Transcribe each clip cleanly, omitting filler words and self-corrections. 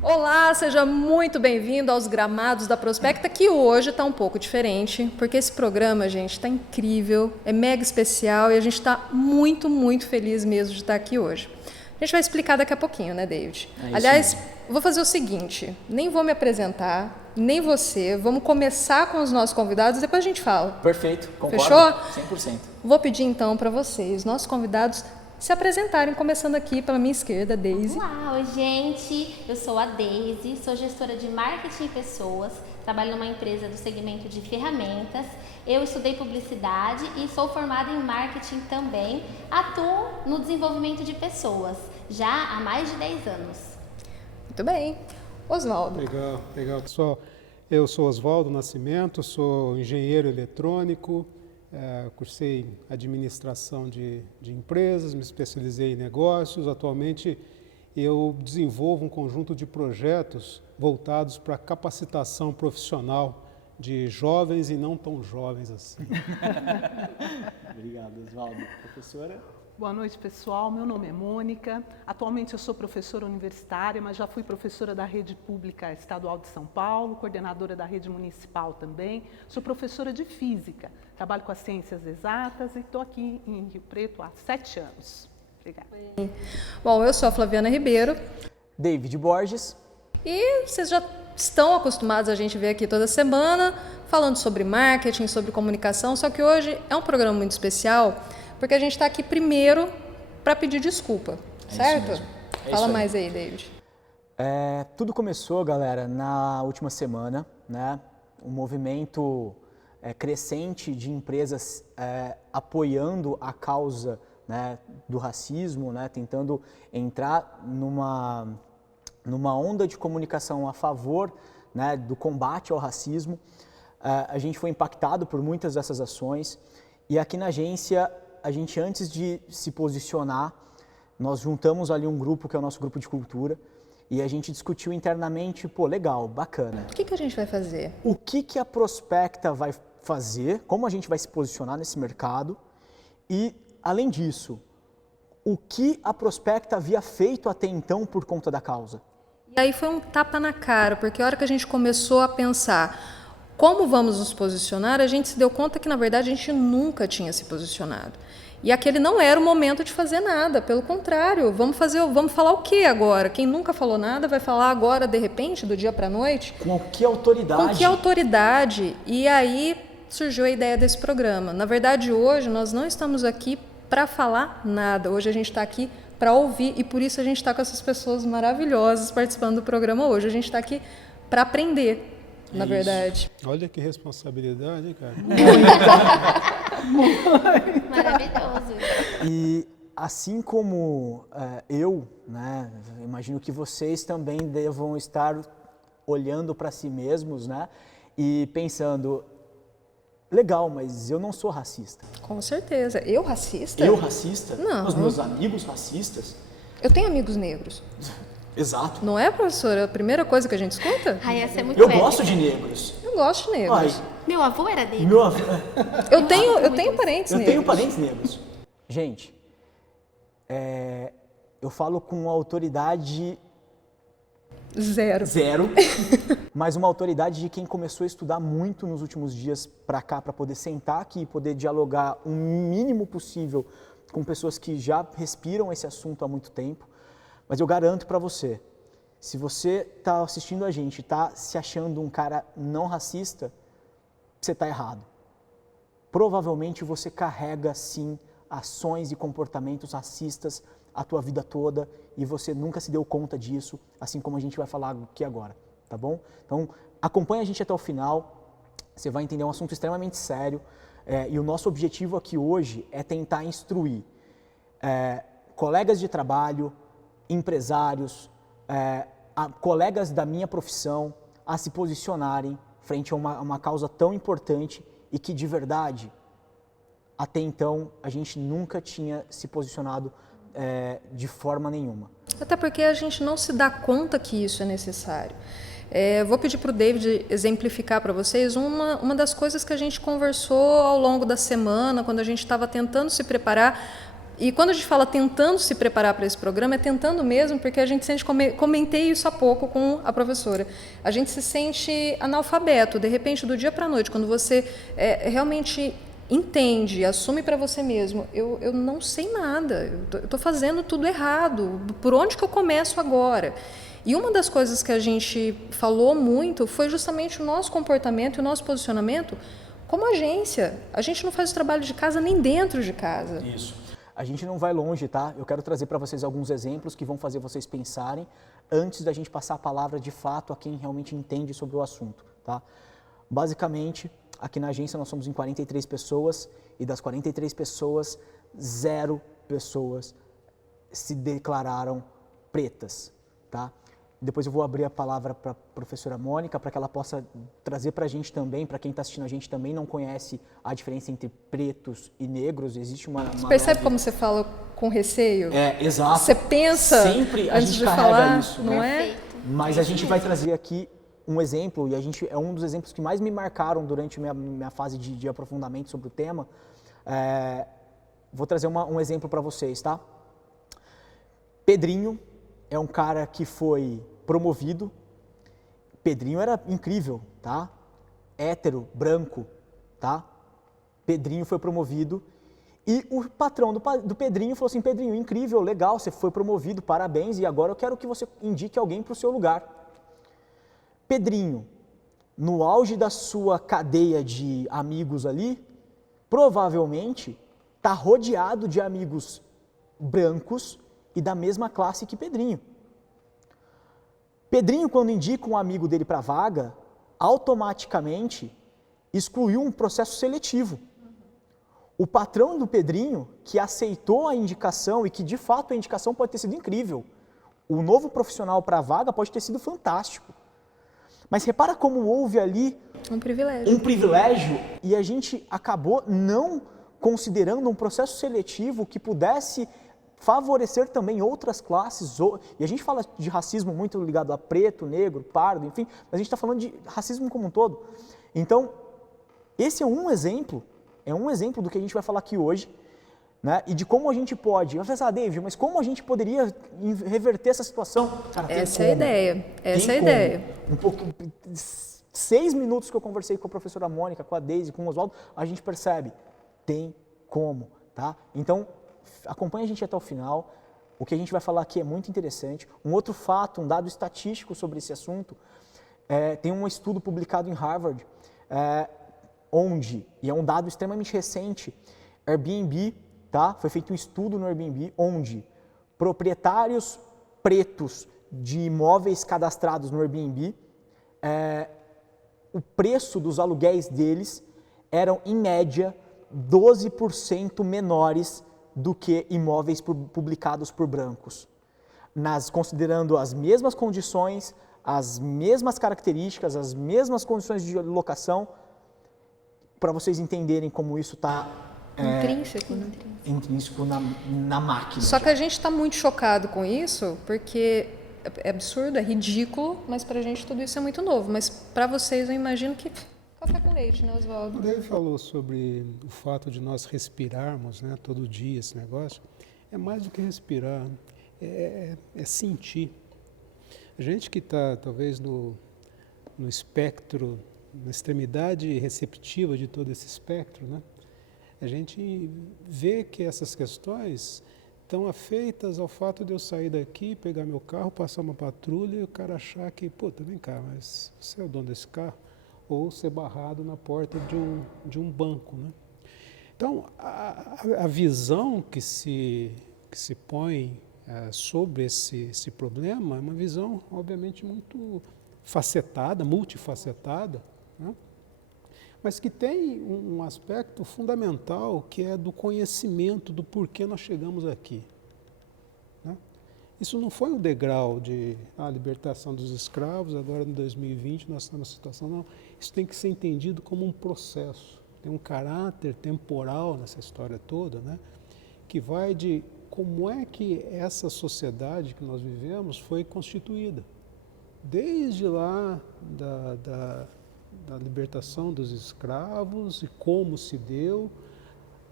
Olá, seja muito bem-vindo aos Gramados da Prospecta, que hoje está um pouco diferente, porque esse programa, gente, está incrível, é mega especial e a gente está muito, muito feliz mesmo de estar aqui hoje. A gente vai explicar daqui a pouquinho, né, David? Aliás, vou fazer o seguinte, nem vou me apresentar, nem você, vamos começar com os nossos convidados, depois a gente fala. Perfeito, concordo. Fechou? 100%. Vou pedir então para vocês, nossos convidados, se apresentarem, começando aqui pela minha esquerda, Daisy. Olá, oi gente, eu sou a Daisy, sou gestora de marketing e pessoas, trabalho numa empresa do segmento de ferramentas, eu estudei publicidade e sou formada em marketing também, atuo no desenvolvimento de pessoas, já há mais de 10 anos. Muito bem. Oswaldo. Legal, pessoal. Eu sou Oswaldo Nascimento, sou engenheiro eletrônico, cursei administração de empresas, me especializei em negócios. Atualmente eu desenvolvo um conjunto de projetos voltados para a capacitação profissional de jovens e não tão jovens assim. Obrigado, Oswaldo. Professora? Boa noite, pessoal. Meu nome é Mônica. Atualmente eu sou professora universitária, mas já fui professora da Rede Pública Estadual de São Paulo, coordenadora da Rede Municipal também. Sou professora de Física, trabalho com as ciências exatas e estou aqui em Rio Preto há 7 anos. Obrigada. Bom, eu sou a Flaviana Ribeiro. David Borges. E vocês já estão acostumados a gente ver aqui toda semana, falando sobre marketing, sobre comunicação, só que hoje é um programa muito especial, porque a gente está aqui primeiro para pedir desculpa, certo? Isso mesmo. Fala mais aí, David. Tudo começou, galera, na última semana, né? Um movimento crescente de empresas apoiando a causa, né, do racismo, né? Tentando entrar numa onda de comunicação a favor, né, do combate ao racismo. A gente foi impactado por muitas dessas ações e aqui na agência, a gente, antes de se posicionar, nós juntamos ali um grupo que é o nosso grupo de cultura e a gente discutiu internamente, pô, legal, bacana. O que a gente vai fazer? O que a Prospecta vai fazer, como a gente vai se posicionar nesse mercado e, além disso, o que a Prospecta havia feito até então por conta da causa. E aí foi um tapa na cara, porque a hora que a gente começou a pensar como vamos nos posicionar, a gente se deu conta que, na verdade, a gente nunca tinha se posicionado. E aquele não era o momento de fazer nada, pelo contrário, vamos falar o quê agora? Quem nunca falou nada vai falar agora, de repente, do dia para a noite? Com que autoridade? Com que autoridade? E aí surgiu a ideia desse programa. Na verdade, hoje, nós não estamos aqui para falar nada. Hoje a gente está aqui para ouvir e por isso a gente está com essas pessoas maravilhosas participando do programa hoje. A gente está aqui para aprender, na verdade. Olha que responsabilidade, hein, cara? Maravilhoso. E assim como eu, né, imagino que vocês também devam estar olhando para si mesmos, né, e pensando, legal, mas eu não sou racista. Com certeza. Eu racista? Eu racista? Não. Os meus amigos racistas? Eu tenho amigos negros. Exato. Não é, professora? A primeira coisa que a gente escuta? Ai, essa é muito Eu velha. gosto de negros. Eu gosto de negros. Ai, Meu avô era dele. meu avô... Eu tenho parentes Eu negros. tenho parentes negros. Gente, eu falo com autoridade Zero. zero, mas uma autoridade de quem começou a estudar muito nos últimos dias para cá, para poder sentar aqui e poder dialogar o mínimo possível com pessoas que já respiram esse assunto há muito tempo. Mas eu garanto para você, se você está assistindo a gente, está se achando um cara não racista, você está errado. Provavelmente você carrega, sim, ações e comportamentos racistas a tua vida toda e você nunca se deu conta disso, assim como a gente vai falar aqui agora, tá bom? Então, acompanha a gente até o final, você vai entender um assunto extremamente sério e o nosso objetivo aqui hoje é tentar instruir colegas de trabalho, empresários, colegas da minha profissão a se posicionarem frente a uma causa tão importante e que, de verdade, até então, a gente nunca tinha se posicionado de forma nenhuma. Até porque a gente não se dá conta que isso é necessário. Vou pedir para o David exemplificar para vocês uma das coisas que a gente conversou ao longo da semana, quando a gente estava tentando se preparar E quando a gente fala tentando se preparar para esse programa, é tentando mesmo, porque a gente sente, comentei isso há pouco com a professora, a gente se sente analfabeto, de repente, do dia para a noite, quando você realmente entende, assume para você mesmo, eu não sei nada, eu estou fazendo tudo errado, por onde que eu começo agora? E uma das coisas que a gente falou muito foi justamente o nosso comportamento e o nosso posicionamento como agência. A gente não faz o trabalho de casa nem dentro de casa. Isso. A gente não vai longe, tá? Eu quero trazer para vocês alguns exemplos que vão fazer vocês pensarem antes da gente passar a palavra de fato a quem realmente entende sobre o assunto, tá? Basicamente, aqui na agência nós somos em 43 pessoas e das 43 pessoas, 0 pessoas se declararam pretas, tá? Depois eu vou abrir a palavra para a professora Mônica, para que ela possa trazer para a gente também, para quem está assistindo a gente também não conhece a diferença entre pretos e negros, existe uma Você percebe como você fala com receio? Exato. Você pensa sempre a antes gente de carrega falar, isso, não né? é? Mas a gente vai trazer aqui um exemplo, e é um dos exemplos que mais me marcaram durante minha fase de aprofundamento sobre o tema. Vou trazer um exemplo para vocês, tá? Pedrinho é um cara que foi promovido. Pedrinho era incrível, tá? Hétero, branco, tá? Pedrinho foi promovido e o patrão do Pedrinho falou assim: Pedrinho, incrível, legal, você foi promovido, parabéns, e agora eu quero que você indique alguém para o seu lugar. Pedrinho, no auge da sua cadeia de amigos ali, provavelmente está rodeado de amigos brancos e da mesma classe que Pedrinho. Pedrinho, quando indica um amigo dele para a vaga, automaticamente excluiu um processo seletivo. O patrão do Pedrinho, que aceitou a indicação e que de fato a indicação pode ter sido incrível, o novo profissional para a vaga pode ter sido fantástico. Mas repara como houve ali um privilégio e a gente acabou não considerando um processo seletivo que pudesse favorecer também outras classes, e a gente fala de racismo muito ligado a preto, negro, pardo, enfim, mas a gente está falando de racismo como um todo. Então, esse é um exemplo do que a gente vai falar aqui hoje, né? E de como a gente pode, eu falei, David, mas como a gente poderia reverter essa situação? Cara, essa é a ideia, essa é a ideia. 6 minutos que eu conversei com a professora Mônica, com a Deise, com o Oswaldo, a gente percebe, tem como, tá? Então, acompanha a gente até o final, o que a gente vai falar aqui é muito interessante. Um outro fato, um dado estatístico sobre esse assunto, tem um estudo publicado em Harvard, onde, e é um dado extremamente recente, Airbnb, tá? Foi feito um estudo no Airbnb, onde proprietários pretos de imóveis cadastrados no Airbnb, o preço dos aluguéis deles eram, em média, 12% menores do que imóveis publicados por brancos. Considerando as mesmas condições, as mesmas características, as mesmas condições de locação, para vocês entenderem como isso está intrínseco na máquina. Só que a gente está muito chocado com isso, porque é absurdo, é ridículo, mas para a gente tudo isso é muito novo. Mas para vocês eu imagino que café com leite, né, Oswaldo? O David falou sobre o fato de nós respirarmos, né, todo dia esse negócio. É mais do que respirar, é sentir. A gente que está talvez no espectro, na extremidade receptiva de todo esse espectro, né, a gente vê que essas questões estão afeitas ao fato de eu sair daqui, pegar meu carro, passar uma patrulha e o cara achar que, puta, vem cá, mas você é o dono desse carro? Ou ser barrado na porta de um banco, né? Então, a visão que se põe sobre esse problema é uma visão, obviamente, muito facetada, multifacetada, né? Mas que tem um aspecto fundamental, que é do conhecimento do porquê nós chegamos aqui, né? Isso não foi um degrau de libertação dos escravos, agora em 2020 nós estamos numa situação, não. Isso tem que ser entendido como um processo, tem um caráter temporal nessa história toda, né? Que vai de como é que essa sociedade que nós vivemos foi constituída. Desde lá da libertação dos escravos e como se deu,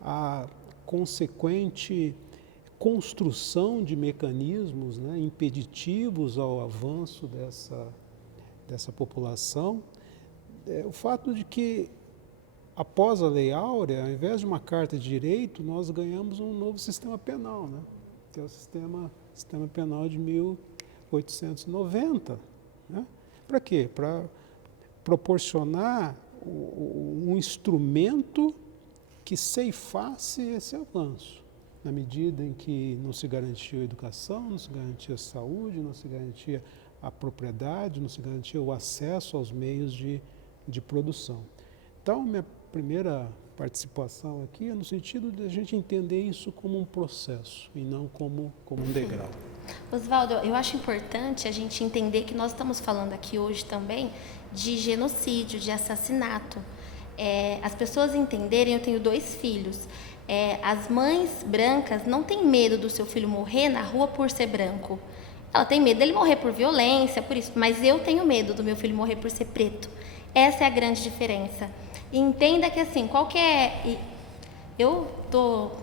a consequente construção de mecanismos, né, impeditivos ao avanço dessa população. O fato de que, após a Lei Áurea, ao invés de uma Carta de Direito, nós ganhamos um novo sistema penal, né, que é o sistema penal de 1890. Né? Para quê? Para proporcionar um instrumento que ceifasse esse avanço, na medida em que não se garantia a educação, não se garantia a saúde, não se garantia a propriedade, não se garantia o acesso aos meios de produção. Então, minha primeira participação aqui é no sentido de a gente entender isso como um processo e não como um degrau. Oswaldo, eu acho importante a gente entender que nós estamos falando aqui hoje também de genocídio, de assassinato. As pessoas entenderem, eu tenho 2 filhos. As mães brancas não têm medo do seu filho morrer na rua por ser branco. Ela tem medo dele morrer por violência, por isso. Mas eu tenho medo do meu filho morrer por ser preto. Essa é a grande diferença. E entenda que assim, eu estou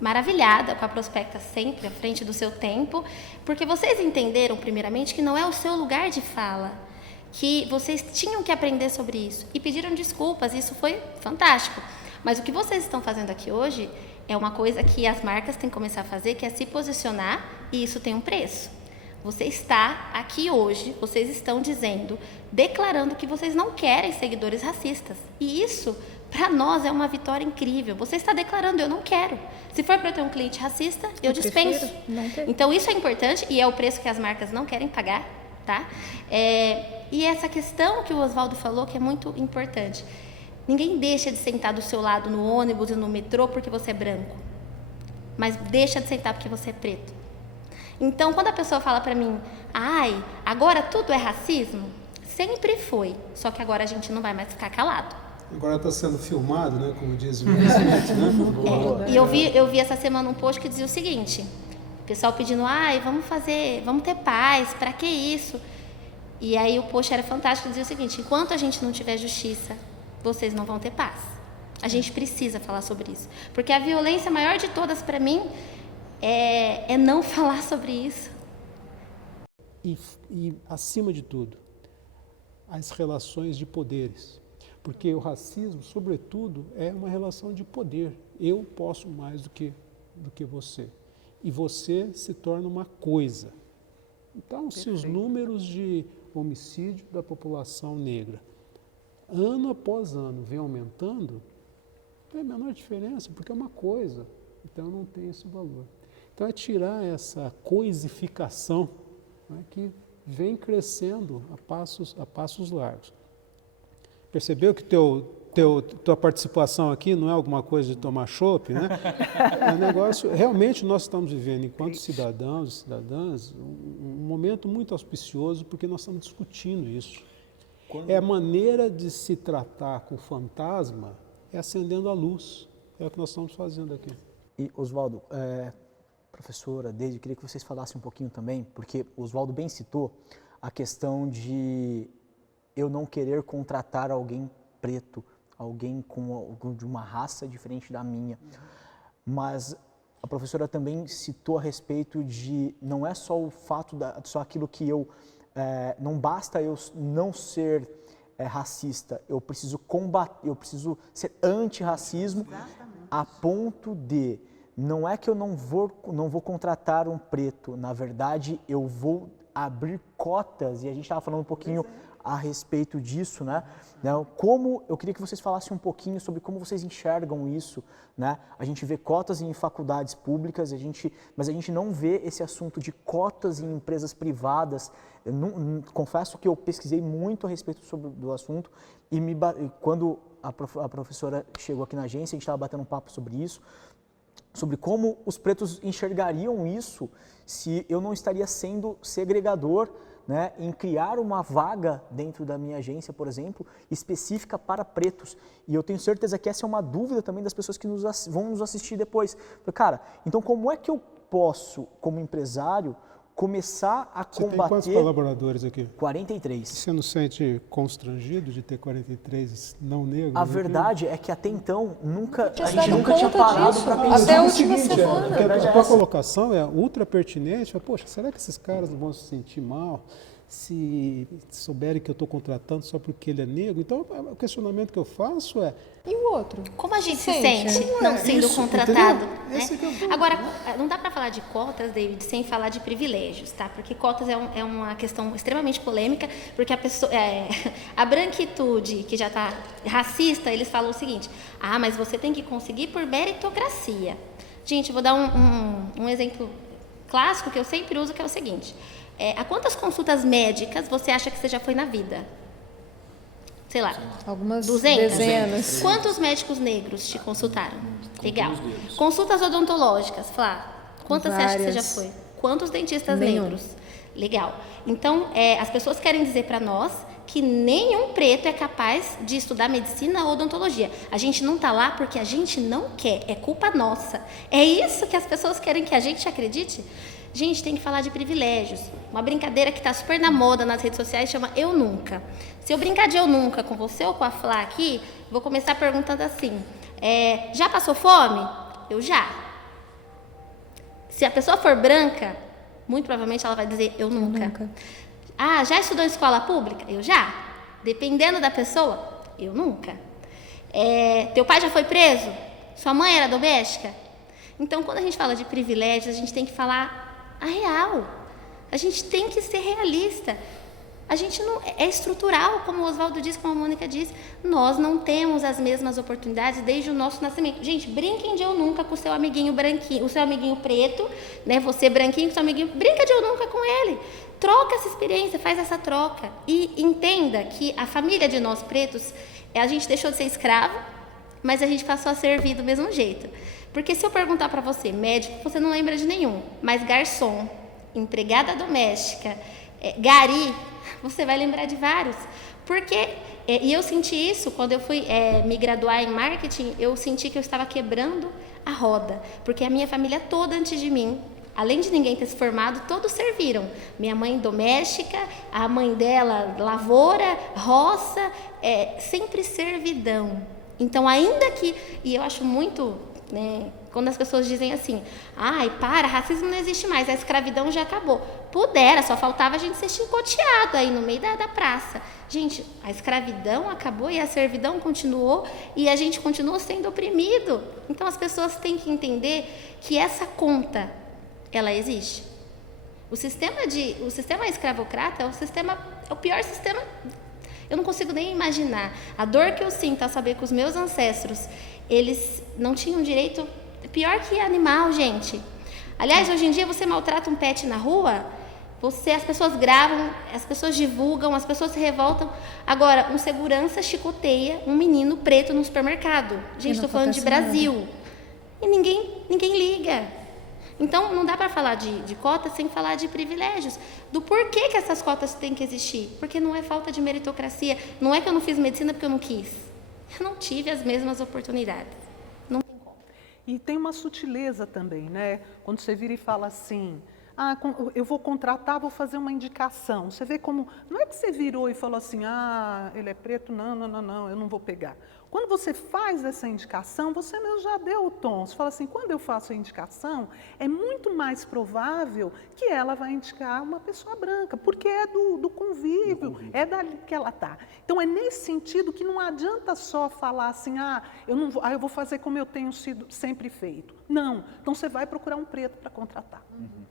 maravilhada com a Prospecta sempre à frente do seu tempo, porque vocês entenderam, primeiramente, que não é o seu lugar de fala, que vocês tinham que aprender sobre isso e pediram desculpas, isso foi fantástico. Mas o que vocês estão fazendo aqui hoje é uma coisa que as marcas têm que começar a fazer, que é se posicionar, e isso tem um preço. Você está aqui hoje, vocês estão dizendo, declarando que vocês não querem seguidores racistas. E isso, para nós, é uma vitória incrível. Você está declarando, eu não quero. Se for para eu ter um cliente racista, eu dispenso. Então, isso é importante e é o preço que as marcas não querem pagar, tá? E essa questão que o Oswaldo falou, que é muito importante. Ninguém deixa de sentar do seu lado no ônibus e no metrô porque você é branco. Mas deixa de sentar porque você é preto. Então, quando a pessoa fala para mim, agora tudo é racismo, sempre foi. Só que agora a gente não vai mais ficar calado. Agora está sendo filmado, né, como diz o presidente, né? E eu vi essa semana um post que dizia o seguinte, o pessoal pedindo, vamos ter paz, para que isso? E aí o post era fantástico, dizia o seguinte, enquanto a gente não tiver justiça, vocês não vão ter paz. A gente precisa falar sobre isso. Porque a violência maior de todas para mim é não falar sobre isso. E, acima de tudo, as relações de poderes. Porque o racismo, sobretudo, é uma relação de poder. Eu posso mais do que você. E você se torna uma coisa. Então, se os números de homicídio da população negra, ano após ano, vem aumentando, não tem a menor diferença, porque é uma coisa. Então, não tem esse valor. Então, é tirar essa coisificação, né, que vem crescendo a passos largos. Percebeu que tua participação aqui não é alguma coisa de tomar chopp, né? É um negócio, realmente nós estamos vivendo, enquanto cidadãos e cidadãs, um momento muito auspicioso, porque nós estamos discutindo isso. É a maneira de se tratar com o fantasma, é acendendo a luz. É o que nós estamos fazendo aqui. E, Oswaldo, professora, Deise, eu queria que vocês falassem um pouquinho também, porque o Oswaldo bem citou a questão de eu não querer contratar alguém preto, alguém de uma raça diferente da minha. Mas a professora também citou a respeito de não é só o fato, só aquilo que não basta eu não ser racista, eu preciso combater, eu preciso ser antirracismo a ponto de, não é que eu não vou contratar um preto, na verdade eu vou abrir cotas, e a gente estava falando um pouquinho a respeito disso, né? Eu queria que vocês falassem um pouquinho sobre como vocês enxergam isso, né? A gente vê cotas em faculdades públicas, mas a gente não vê esse assunto de cotas em empresas privadas. Confesso que eu pesquisei muito a respeito do assunto e quando a professora chegou aqui na agência, a gente estava batendo um papo sobre isso, sobre como os pretos enxergariam isso se eu não estaria sendo segregador, né, em criar uma vaga dentro da minha agência, por exemplo, específica para pretos. E eu tenho certeza que essa é uma dúvida também das pessoas que vão nos assistir depois. Cara, então como é que eu posso, como empresário, começar a Você tem combater... quantos colaboradores aqui? 43. Você não sente constrangido de ter 43 não negros? A aqui? verdade é que até então a se dado gente nunca tinha conta parado disso. para Até pensar a no última seguinte, semana. a Porque verdade a é tua essa. colocação é ultra pertinente. Poxa, será que esses caras não vão se sentir mal se souberem que eu estou contratando só porque ele é negro? Então, o questionamento que eu faço é... E o outro? Como a gente se Sente? sente não sendo isso, contratado? entendeu? Né? Esse que é o ponto. Agora, não dá para falar de cotas, David, sem falar de privilégios, tá? Porque cotas é uma questão extremamente polêmica, porque a branquitude, que já está racista, eles falam o seguinte: ah, mas você tem que conseguir por meritocracia. Gente, eu vou dar um exemplo clássico que eu sempre uso, que é o seguinte: a quantas consultas médicas você acha que você já foi na vida? Sei lá, Algumas 200? dezenas. Quantos médicos negros te consultaram? Legal. Consultas odontológicas, Flá, quantas você acha que você já Várias. foi? Quantos dentistas Nenhum. negros? Legal. Então, as pessoas querem dizer para nós que nenhum preto é capaz de estudar medicina ou odontologia. A gente não está lá porque a gente não quer, é culpa nossa. É isso que as pessoas querem que a gente acredite? Gente, tem que falar de privilégios. Uma brincadeira que está super na moda nas redes sociais chama Eu Nunca. Se eu brincar de Eu Nunca com você ou com a Flá aqui, vou começar perguntando assim: já passou fome? Eu já. Se a pessoa for branca, muito provavelmente ela vai dizer Eu nunca. Ah, já estudou em escola pública? Eu já. Dependendo da pessoa, eu nunca. Teu pai já foi preso? Sua mãe era doméstica? Então, quando a gente fala de privilégios, a gente tem que falar a real. A gente tem que ser realista. A gente não é estrutural, como o Oswaldo disse, como a Mônica disse. Nós não temos as mesmas oportunidades desde o nosso nascimento. Gente, brinquem de Eu Nunca com o seu amiguinho branquinho, o seu amiguinho preto, né? Você branquinho com o seu amiguinho, brinca de Eu Nunca com ele. Troca essa experiência, faz essa troca. E entenda que a família de nós pretos, a gente deixou de ser escravo, mas a gente passou a servir do mesmo jeito. Porque se eu perguntar para você, médico, você não lembra de nenhum, mas garçom, empregada doméstica, gari, você vai lembrar de vários. Porque, e eu senti isso quando eu fui me graduar em marketing, eu senti que eu estava quebrando a roda. Porque a minha família toda antes de mim, além de ninguém ter se formado, todos serviram. Minha mãe doméstica, a mãe dela lavoura, roça, sempre servidão. Então, ainda que, e eu acho muito, né, quando as pessoas dizem assim, ai, racismo não existe mais, a escravidão já acabou. Pudera, só faltava a gente ser chicoteado aí no meio da praça. Gente, a escravidão acabou e a servidão continuou e a gente continua sendo oprimido. Então, as pessoas têm que entender que essa conta, ela existe. O sistema escravocrata é o pior sistema. Eu não consigo nem imaginar a dor que eu sinto ao saber que os meus ancestros, eles não tinham direito, pior que animal, gente. Aliás, hoje em dia você maltrata um pet na rua, as pessoas gravam, as pessoas divulgam, as pessoas se revoltam. Agora, um segurança chicoteia um menino preto no supermercado. Gente, estou falando de Brasil. E ninguém liga. Então, não dá para falar de cotas sem falar de privilégios. Do porquê que essas cotas têm que existir. Porque não é falta de meritocracia. Não é que eu não fiz medicina porque eu não quis. Eu não tive as mesmas oportunidades. Não tem como. E tem uma sutileza também, né? Quando você vira e fala assim, eu vou contratar, vou fazer uma indicação. Você vê como, não é que você virou e falou assim, ele é preto, não, eu não vou pegar. Quando você faz essa indicação, você mesmo já deu o tom. Você fala assim, quando eu faço a indicação, é muito mais provável que ela vai indicar uma pessoa branca, porque é do convívio, é dali que ela está. Então, é nesse sentido que não adianta só falar assim, eu vou fazer como eu tenho sido sempre feito. Não, então você vai procurar um preto para contratar.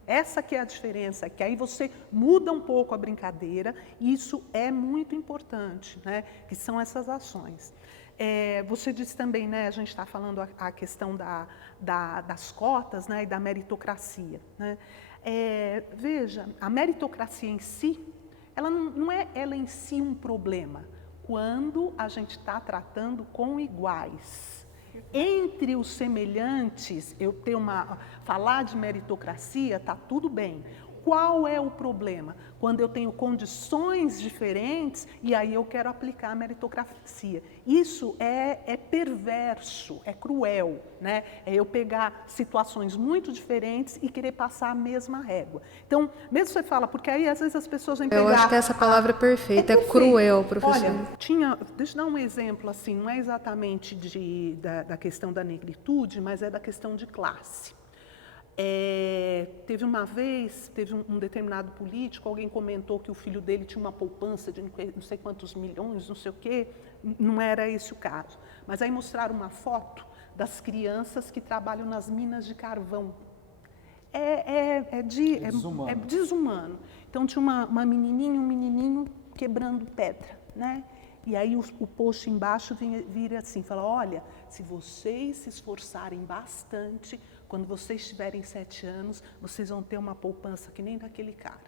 Essa que é a diferença, que aí você muda um pouco a brincadeira, e isso é muito importante, né? Que são essas ações. Você disse também, né, a gente está falando a questão das cotas, né, e da meritocracia. Né? Veja, a meritocracia em si, ela não é ela em si um problema, quando a gente está tratando com iguais. Entre os semelhantes, falar de meritocracia está tudo bem. Qual é o problema? Quando eu tenho condições diferentes e aí eu quero aplicar a meritocracia. Isso é perverso, é cruel, né? É eu pegar situações muito diferentes e querer passar a mesma régua. Então, mesmo você fala, porque aí às vezes as pessoas vêm pegar... Eu acho que essa palavra é perfeita, é cruel, professor. Olha, deixa eu dar um exemplo assim, não é exatamente da questão da negritude, mas é da questão de classe. Teve uma vez, teve um determinado político, alguém comentou que o filho dele tinha uma poupança de não sei quantos milhões, não sei o quê, não era esse o caso. Mas aí mostraram uma foto das crianças que trabalham nas minas de carvão. É desumano. Então tinha uma menininha, um menininho quebrando pedra, né? E aí o post embaixo vira assim, fala, olha, se vocês se esforçarem bastante, quando vocês tiverem 7 anos, vocês vão ter uma poupança que nem daquele cara.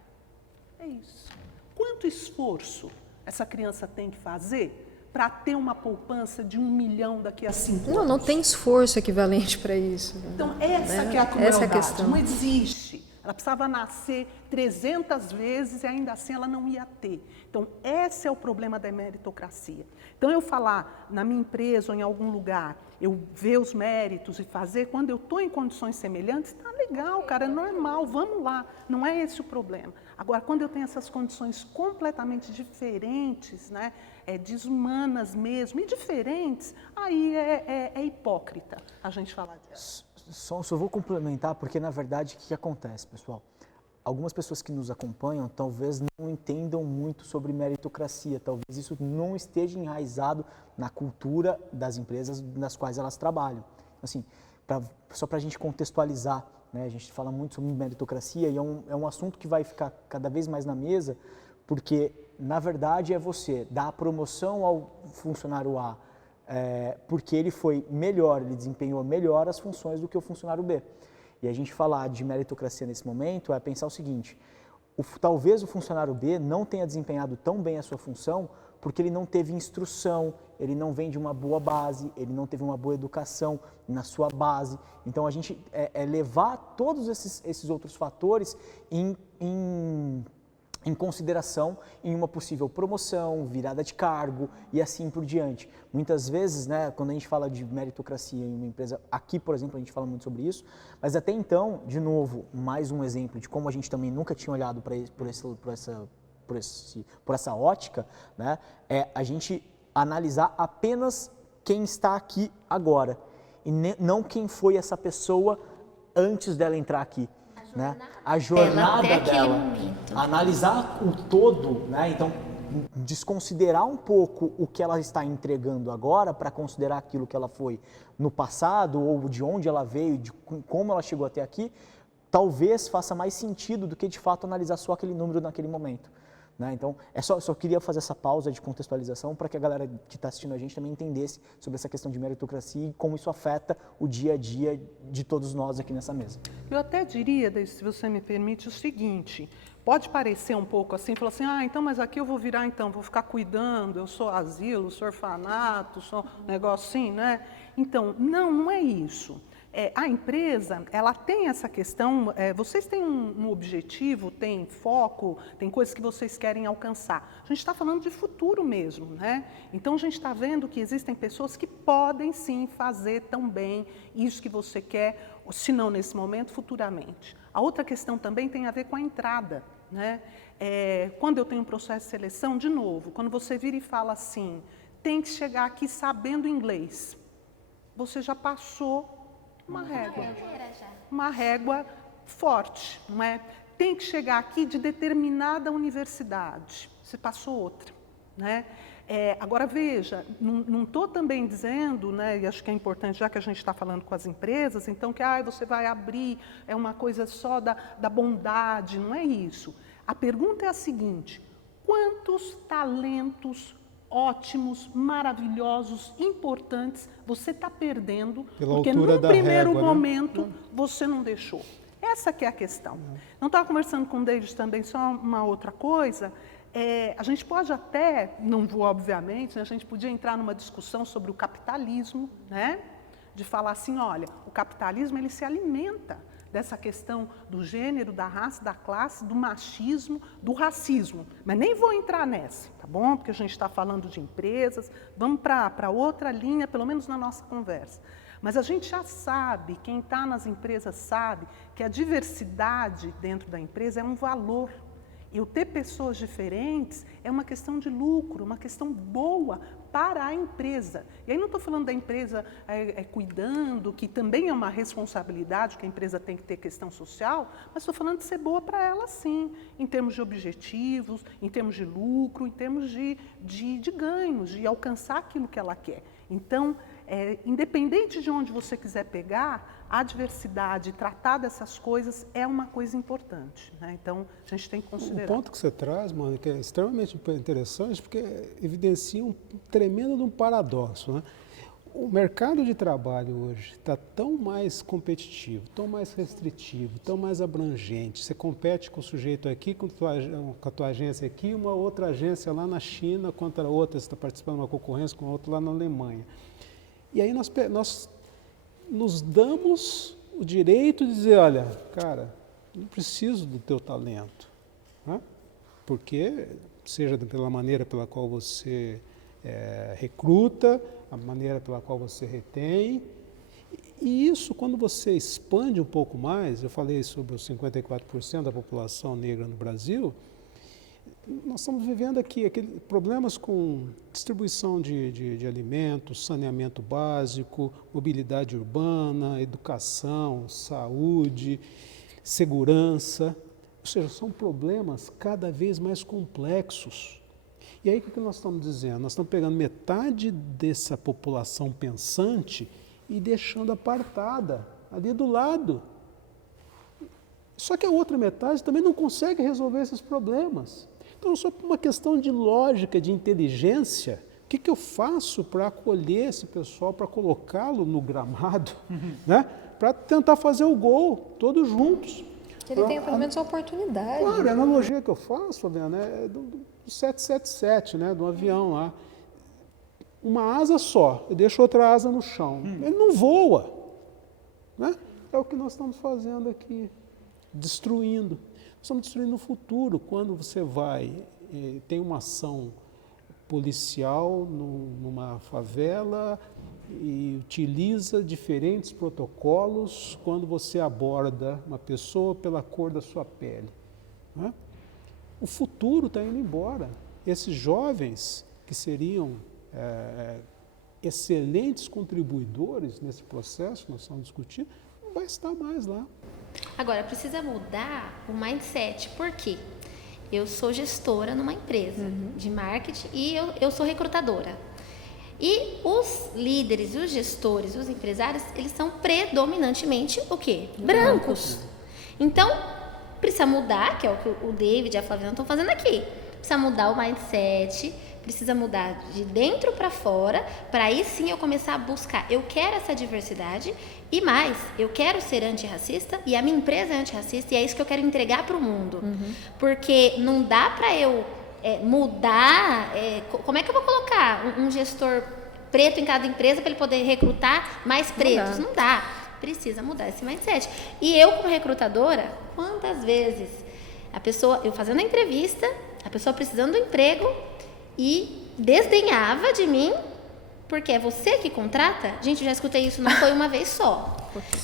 É isso. Quanto esforço essa criança tem que fazer para ter uma poupança de 1 milhão daqui a 5 anos? Não tem esforço equivalente para isso. Então, essa que é a crueldade. Essa é a questão. Não existe. Ela precisava nascer 300 vezes e ainda assim ela não ia ter. Então, esse é o problema da meritocracia. Então, eu falar na minha empresa ou em algum lugar, eu ver os méritos e fazer, quando eu estou em condições semelhantes, está legal, cara, é normal, vamos lá. Não é esse o problema. Agora, quando eu tenho essas condições completamente diferentes, né, desumanas mesmo, e diferentes, aí é hipócrita a gente falar disso. Só vou complementar, porque na verdade o que acontece, pessoal? Algumas pessoas que nos acompanham talvez não entendam muito sobre meritocracia, talvez isso não esteja enraizado na cultura das empresas nas quais elas trabalham. Assim, só para a gente contextualizar, né? A gente fala muito sobre meritocracia e é um assunto que vai ficar cada vez mais na mesa, porque na verdade é você dar a promoção ao funcionário A, porque ele foi melhor, ele desempenhou melhor as funções do que o funcionário B. E a gente falar de meritocracia nesse momento é pensar o seguinte, talvez o funcionário B não tenha desempenhado tão bem a sua função porque ele não teve instrução, ele não vem de uma boa base, ele não teve uma boa educação na sua base. Então a gente levar todos esses outros fatores em consideração em uma possível promoção, virada de cargo e assim por diante. Muitas vezes, né, quando a gente fala de meritocracia em uma empresa, aqui, por exemplo, a gente fala muito sobre isso, mas até então, de novo, mais um exemplo de como a gente também nunca tinha olhado por essa ótica, né, é a gente analisar apenas quem está aqui agora e não quem foi essa pessoa antes dela entrar aqui. Né? A jornada dela, analisar o todo, né? Então desconsiderar um pouco o que ela está entregando agora para considerar aquilo que ela foi no passado ou de onde ela veio, de como ela chegou até aqui, talvez faça mais sentido do que de fato analisar só aquele número naquele momento. Né? Então, só queria fazer essa pausa de contextualização para que a galera que está assistindo a gente também entendesse sobre essa questão de meritocracia e como isso afeta o dia a dia de todos nós aqui nessa mesa. Eu até diria, se você me permite, o seguinte, pode parecer um pouco assim, falar assim, então, mas aqui eu vou virar, vou ficar cuidando, eu sou asilo, sou orfanato, sou um negócio assim, né? Então, não é isso. A empresa, ela tem essa questão, vocês têm um objetivo, tem foco, tem coisas que vocês querem alcançar. A gente está falando de futuro mesmo, né? Então, a gente está vendo que existem pessoas que podem, sim, fazer tão bem isso que você quer, se não nesse momento, futuramente. A outra questão também tem a ver com a entrada, né? Quando eu tenho um processo de seleção, de novo, quando você vira e fala assim, tem que chegar aqui sabendo inglês, você já passou uma régua forte, não é? Tem que chegar aqui de determinada universidade, você passou outra, né? Agora veja, não estou também dizendo, né, e acho que é importante, já que a gente está falando com as empresas, então que você vai abrir, é uma coisa só da bondade, não é isso. A pergunta é a seguinte, quantos talentos ótimos, maravilhosos, importantes, você está perdendo, porque no primeiro momento você não deixou. Essa que é a questão. Não estava conversando com o David também, só uma outra coisa, a gente pode até, não vou obviamente, né, a gente podia entrar numa discussão sobre o capitalismo, né, de falar assim, olha, o capitalismo ele se alimenta dessa questão do gênero, da raça, da classe, do machismo, do racismo. Mas nem vou entrar nessa, tá bom? Porque a gente está falando de empresas, vamos para outra linha, pelo menos na nossa conversa. Mas a gente já sabe, quem está nas empresas sabe, que a diversidade dentro da empresa é um valor. E o ter pessoas diferentes é uma questão de lucro, uma questão boa para a empresa. E aí não estou falando da empresa cuidando, que também é uma responsabilidade que a empresa tem que ter questão social, mas estou falando de ser boa para ela sim, em termos de objetivos, em termos de lucro, em termos de ganhos, de alcançar aquilo que ela quer. Então, independente de onde você quiser pegar, a diversidade, tratar dessas coisas é uma coisa importante, né? Então, a gente tem que considerar. O ponto que você traz, Mônica, é extremamente interessante porque evidencia um tremendo de um paradoxo, né? O mercado de trabalho hoje está tão mais competitivo, tão mais restritivo, tão mais abrangente. Você compete com o sujeito aqui, com a tua agência aqui, uma outra agência lá na China, contra outra, você está participando de uma concorrência com outra lá na Alemanha. E aí nós nos damos o direito de dizer, olha, cara, não preciso do teu talento, né? Porque, seja pela maneira pela qual você recruta, a maneira pela qual você retém, e isso, quando você expande um pouco mais, eu falei sobre os 54% da população negra no Brasil, nós estamos vivendo aqui problemas com distribuição de alimentos, saneamento básico, mobilidade urbana, educação, saúde, segurança. Ou seja, são problemas cada vez mais complexos. E aí o que nós estamos dizendo? Nós estamos pegando metade dessa população pensante e deixando apartada ali do lado. Só que a outra metade também não consegue resolver esses problemas. Então, só por uma questão de lógica, de inteligência, o que eu faço para acolher esse pessoal, para colocá-lo no gramado, né? Para tentar fazer o gol, todos juntos. Que ele tenha pelo menos a oportunidade. Claro, a analogia que eu faço, Fabiana, é do 777, né? Do avião lá. Uma asa só, eu deixo outra asa no chão. Ele não voa, né? É o que nós estamos fazendo aqui, destruindo. Nós estamos destruindo o futuro. Quando você tem uma ação policial numa favela e utiliza diferentes protocolos quando você aborda uma pessoa pela cor da sua pele, né? O futuro está indo embora. Esses jovens que seriam excelentes contribuidores nesse processo que nós estamos discutindo, não vai estar mais lá. Agora, precisa mudar o mindset. Por quê? Eu sou gestora numa empresa de marketing e eu sou recrutadora. E os líderes, os gestores, os empresários, eles são predominantemente o quê? Brancos. Então, precisa mudar, que é o que o David e a Flaviana estão fazendo aqui. Precisa mudar o mindset, precisa mudar de dentro para fora, para aí sim eu começar a buscar. Eu quero essa diversidade e mais, eu quero ser antirracista e a minha empresa é antirracista e é isso que eu quero entregar para o mundo. Porque não dá para eu mudar, como é que eu vou colocar um gestor preto em cada empresa para ele poder recrutar mais pretos? Não dá. Precisa mudar esse mindset. E eu, como recrutadora, quantas vezes eu fazendo a entrevista, a pessoa precisando do emprego e desdenhava de mim, porque é você que contrata? Gente, eu já escutei isso, não foi uma vez só,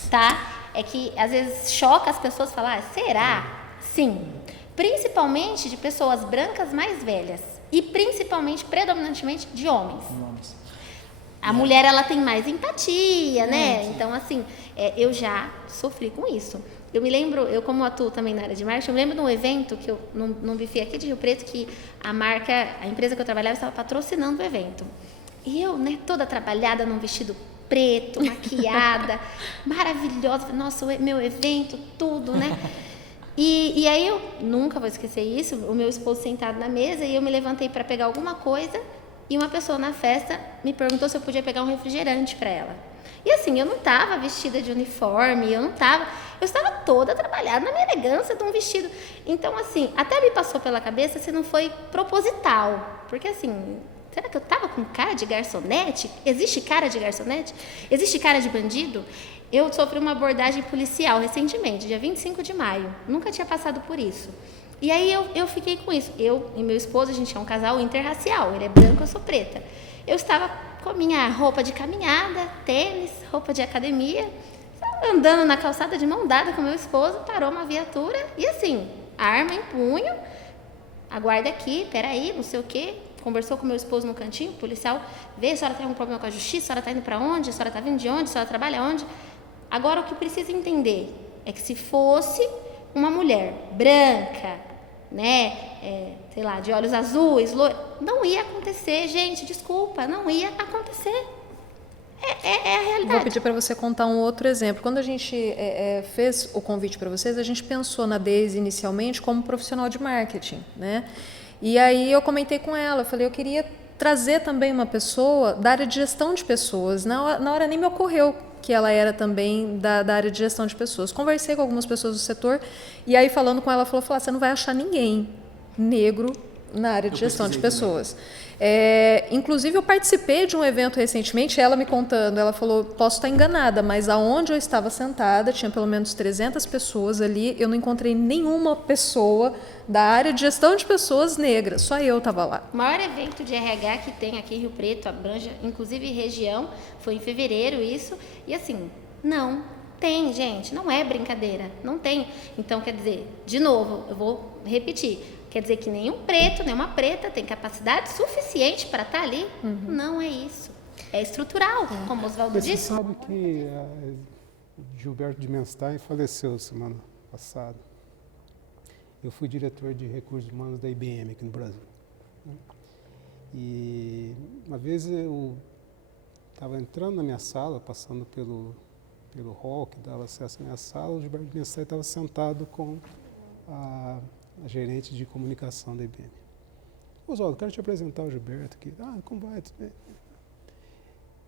tá? É que às vezes choca as pessoas falar, será? Sim. Principalmente de pessoas brancas mais velhas e principalmente, predominantemente, de homens. A mulher, ela tem mais empatia, né? Então, assim, eu já sofri com isso. Eu me lembro, eu como atuo também na área de marketing, eu me lembro de um evento que eu, num buffet aqui de Rio Preto, que a empresa que eu trabalhava estava patrocinando o evento. E eu, né, toda trabalhada num vestido preto, maquiada, maravilhosa. Nossa, meu evento, tudo, né? E aí eu nunca vou esquecer isso, o meu esposo sentado na mesa e eu me levantei para pegar alguma coisa e uma pessoa na festa me perguntou se eu podia pegar um refrigerante para ela. E assim, eu não estava vestida de uniforme, eu estava toda trabalhada na minha elegância de um vestido. Então assim, até me passou pela cabeça se não foi proposital, porque assim, será que eu estava com cara de garçonete? Existe cara de garçonete? Existe cara de bandido? Eu sofri uma abordagem policial recentemente, dia 25 de maio. Nunca tinha passado por isso. E aí eu fiquei com isso. Eu e meu esposo, a gente é um casal interracial. Ele é branco, eu sou preta. Eu estava com a minha roupa de caminhada, tênis, roupa de academia, andando na calçada de mão dada com meu esposo, parou uma viatura e assim, arma em punho, aguarda aqui, peraí, não sei o quê. Conversou com meu esposo no cantinho, o policial veio, a senhora tem algum problema com a justiça, a senhora está indo para onde, a senhora está vindo de onde, a senhora trabalha onde? Agora, o que precisa entender é que se fosse uma mulher branca, né, sei lá, de olhos azuis, não ia acontecer, gente, desculpa, não ia acontecer. É a realidade. Vou pedir para você contar um outro exemplo. Quando a gente fez o convite para vocês, a gente pensou na Daisy inicialmente como profissional de marketing, né? E aí eu comentei com ela, eu falei, eu queria trazer também uma pessoa da área de gestão de pessoas. Na hora nem me ocorreu que ela era também da área de gestão de pessoas. Conversei com algumas pessoas do setor e aí falando com ela, falou, você não vai achar ninguém negro na área de gestão de pessoas. Inclusive, eu participei de um evento recentemente, ela me contando, ela falou, posso estar enganada, mas aonde eu estava sentada, tinha pelo menos 300 pessoas ali, eu não encontrei nenhuma pessoa da área de gestão de pessoas negras, só eu estava lá. O maior evento de RH que tem aqui em Rio Preto, abrange, inclusive região, foi em fevereiro isso, e assim, não tem, gente, não é brincadeira, não tem. Então, quer dizer, de novo, eu vou repetir, quer dizer que nenhum preto, nenhuma preta tem capacidade suficiente para estar ali? Não é isso. É estrutural, como o Oswaldo disse. Você sabe que Gilberto Dimenstein faleceu semana passada. Eu fui diretor de recursos humanos da IBM aqui no Brasil. E uma vez eu estava entrando na minha sala, passando pelo hall que dava acesso à minha sala, o Gilberto Dimenstein estava sentado com a gerente de comunicação da IBM. Oswaldo, quero te apresentar o Gilberto aqui. Como vai?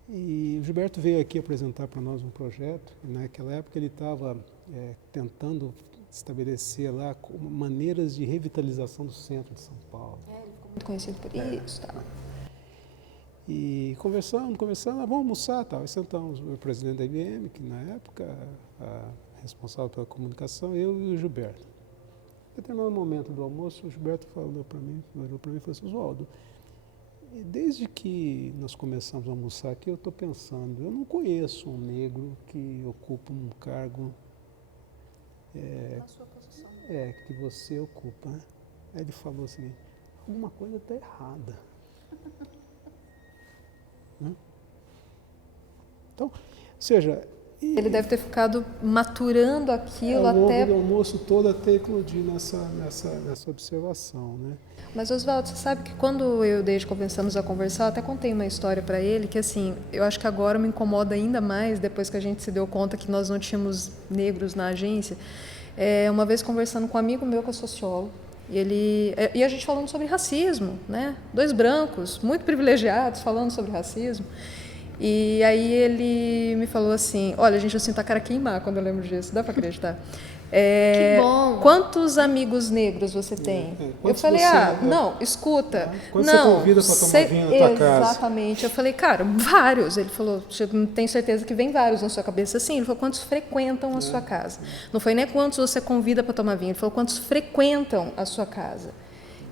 E o Gilberto veio aqui apresentar para nós um projeto. E naquela época ele estava tentando estabelecer lá maneiras de revitalização do centro de São Paulo. Ele ficou muito conhecido por isso. Tá. E conversando, vamos almoçar, tal. E sentamos o presidente da IBM, que na época, responsável pela comunicação, eu e o Gilberto. Em determinado momento do almoço, o Gilberto olhou para mim e falou assim, Oswaldo, desde que nós começamos a almoçar aqui, eu estou pensando, eu não conheço um negro que ocupa um cargo na sua posição. Que você ocupa. Né? Aí ele falou assim, alguma coisa está errada. Né? Então, ou seja... Ele deve ter ficado maturando aquilo ao longo até... do almoço todo até eclodir nessa observação, né? Mas, Oswaldo, você sabe que quando eu e o Deide começamos a conversar, eu até contei uma história para ele que, assim, eu acho que agora me incomoda ainda mais depois que a gente se deu conta que nós não tínhamos negros na agência. Uma vez conversando com um amigo meu que é sociólogo, e a gente falando sobre racismo, né? 2 brancos, muito privilegiados, falando sobre racismo. E aí ele me falou assim, olha, gente, eu sinto a cara queimar quando eu lembro disso, dá para acreditar? Que bom! Quantos amigos negros você tem? Eu falei, não, escuta. Quando não, você convida para tomar vinho na tua casa? Exatamente. Eu falei, cara, vários. Ele falou, eu tenho certeza que vem vários na sua cabeça. Sim, ele falou, quantos frequentam a sua casa? Não foi nem quantos você convida para tomar vinho, ele falou, quantos frequentam a sua casa?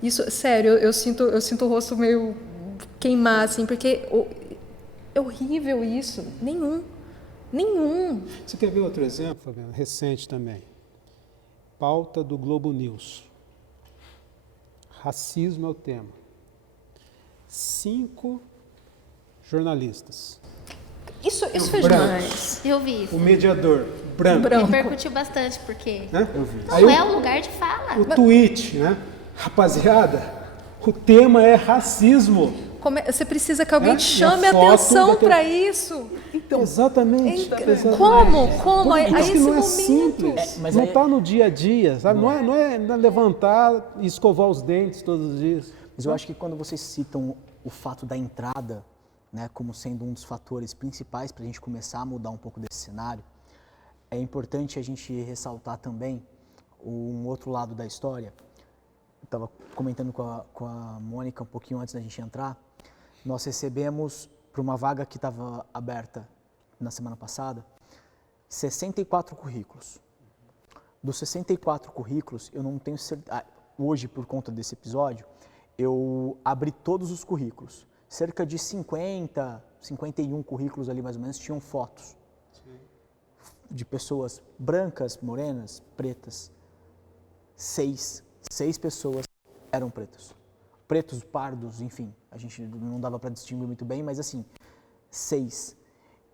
Isso, sério, eu sinto o rosto meio queimar, assim, porque... É horrível isso. Nenhum. Você quer ver outro exemplo, Fabiana? Recente também. Pauta do Globo News. Racismo é o tema. 5 jornalistas. Isso foi demais. Eu vi isso. O mediador, branco. Repercutiu bastante, porque Eu vi. não é o lugar de fala. O tweet, né? Rapaziada, o tema é racismo. Você precisa que alguém chame a foto atenção para isso. Então, exatamente. Como? Por A isso esse que não é momento. simples. Mas não está no dia a dia, sabe? Não é levantar e escovar os dentes todos os dias. Mas eu acho que quando vocês citam o fato da entrada, né, como sendo um dos fatores principais para a gente começar a mudar um pouco desse cenário, é importante a gente ressaltar também um outro lado da história. Eu estava comentando com a Mônica um pouquinho antes da gente entrar. nós recebemos, para uma vaga que estava aberta na semana passada, 64 currículos. Dos 64 currículos, eu não tenho certeza, hoje, por conta desse episódio, eu abri todos os currículos. Cerca de 50, 51 currículos ali mais ou menos tinham fotos. Sim. De pessoas brancas, morenas, pretas. Seis pessoas eram pretas. Pretos, pardos, enfim, a gente não dava para distinguir muito bem, mas assim, 6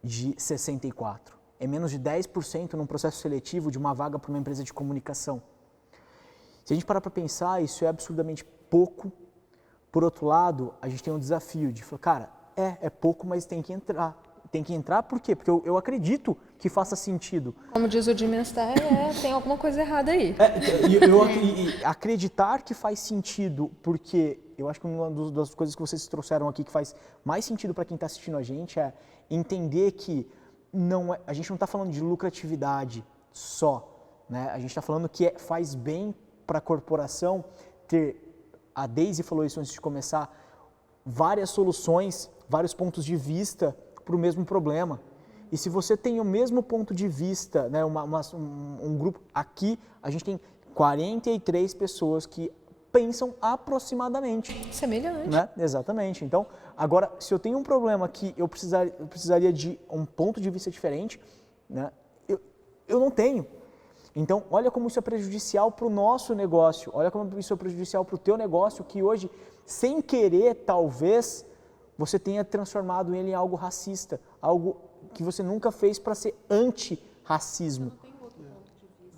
de 64. É menos de 10% num processo seletivo de uma vaga para uma empresa de comunicação. Se a gente parar para pensar, isso é absurdamente pouco. Por outro lado, a gente tem um desafio de falar, cara, é pouco, mas tem que entrar. Tem que entrar por quê? Porque eu acredito que faça sentido. Como diz o Jimmy Star, tem alguma coisa errada aí. E acreditar que faz sentido, porque eu acho que uma das coisas que vocês trouxeram aqui que faz mais sentido para quem está assistindo a gente é entender que a gente não está falando de lucratividade só, né? A gente está falando que faz bem para a corporação ter, a Daisy falou isso antes de começar, várias soluções, vários pontos de vista para o mesmo problema. E se você tem o mesmo ponto de vista, né, um grupo, aqui a gente tem 43 pessoas que pensam aproximadamente. Semelhante. Né? Exatamente. Então, agora, se eu tenho um problema que eu precisaria de um ponto de vista diferente, né, eu não tenho. Então, olha como isso é prejudicial para o nosso negócio, olha como isso é prejudicial para o teu negócio, que hoje, sem querer, talvez, você tenha transformado ele em algo racista, algo que você nunca fez para ser anti-racismo.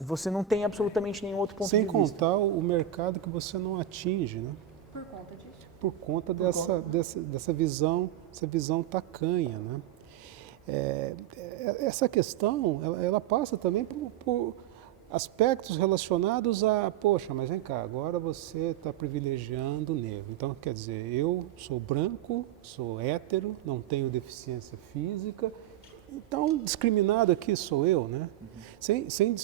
Você não tem absolutamente nenhum outro ponto de vista. Sem contar o mercado que você não atinge, né? Por conta disso. Por conta dessa visão tacanha, né? Essa questão, ela passa também por aspectos relacionados a, poxa, mas vem cá, agora você está privilegiando o negro. Então, quer dizer, eu sou branco, sou hétero, não tenho deficiência física, então discriminado aqui sou eu, né? Sem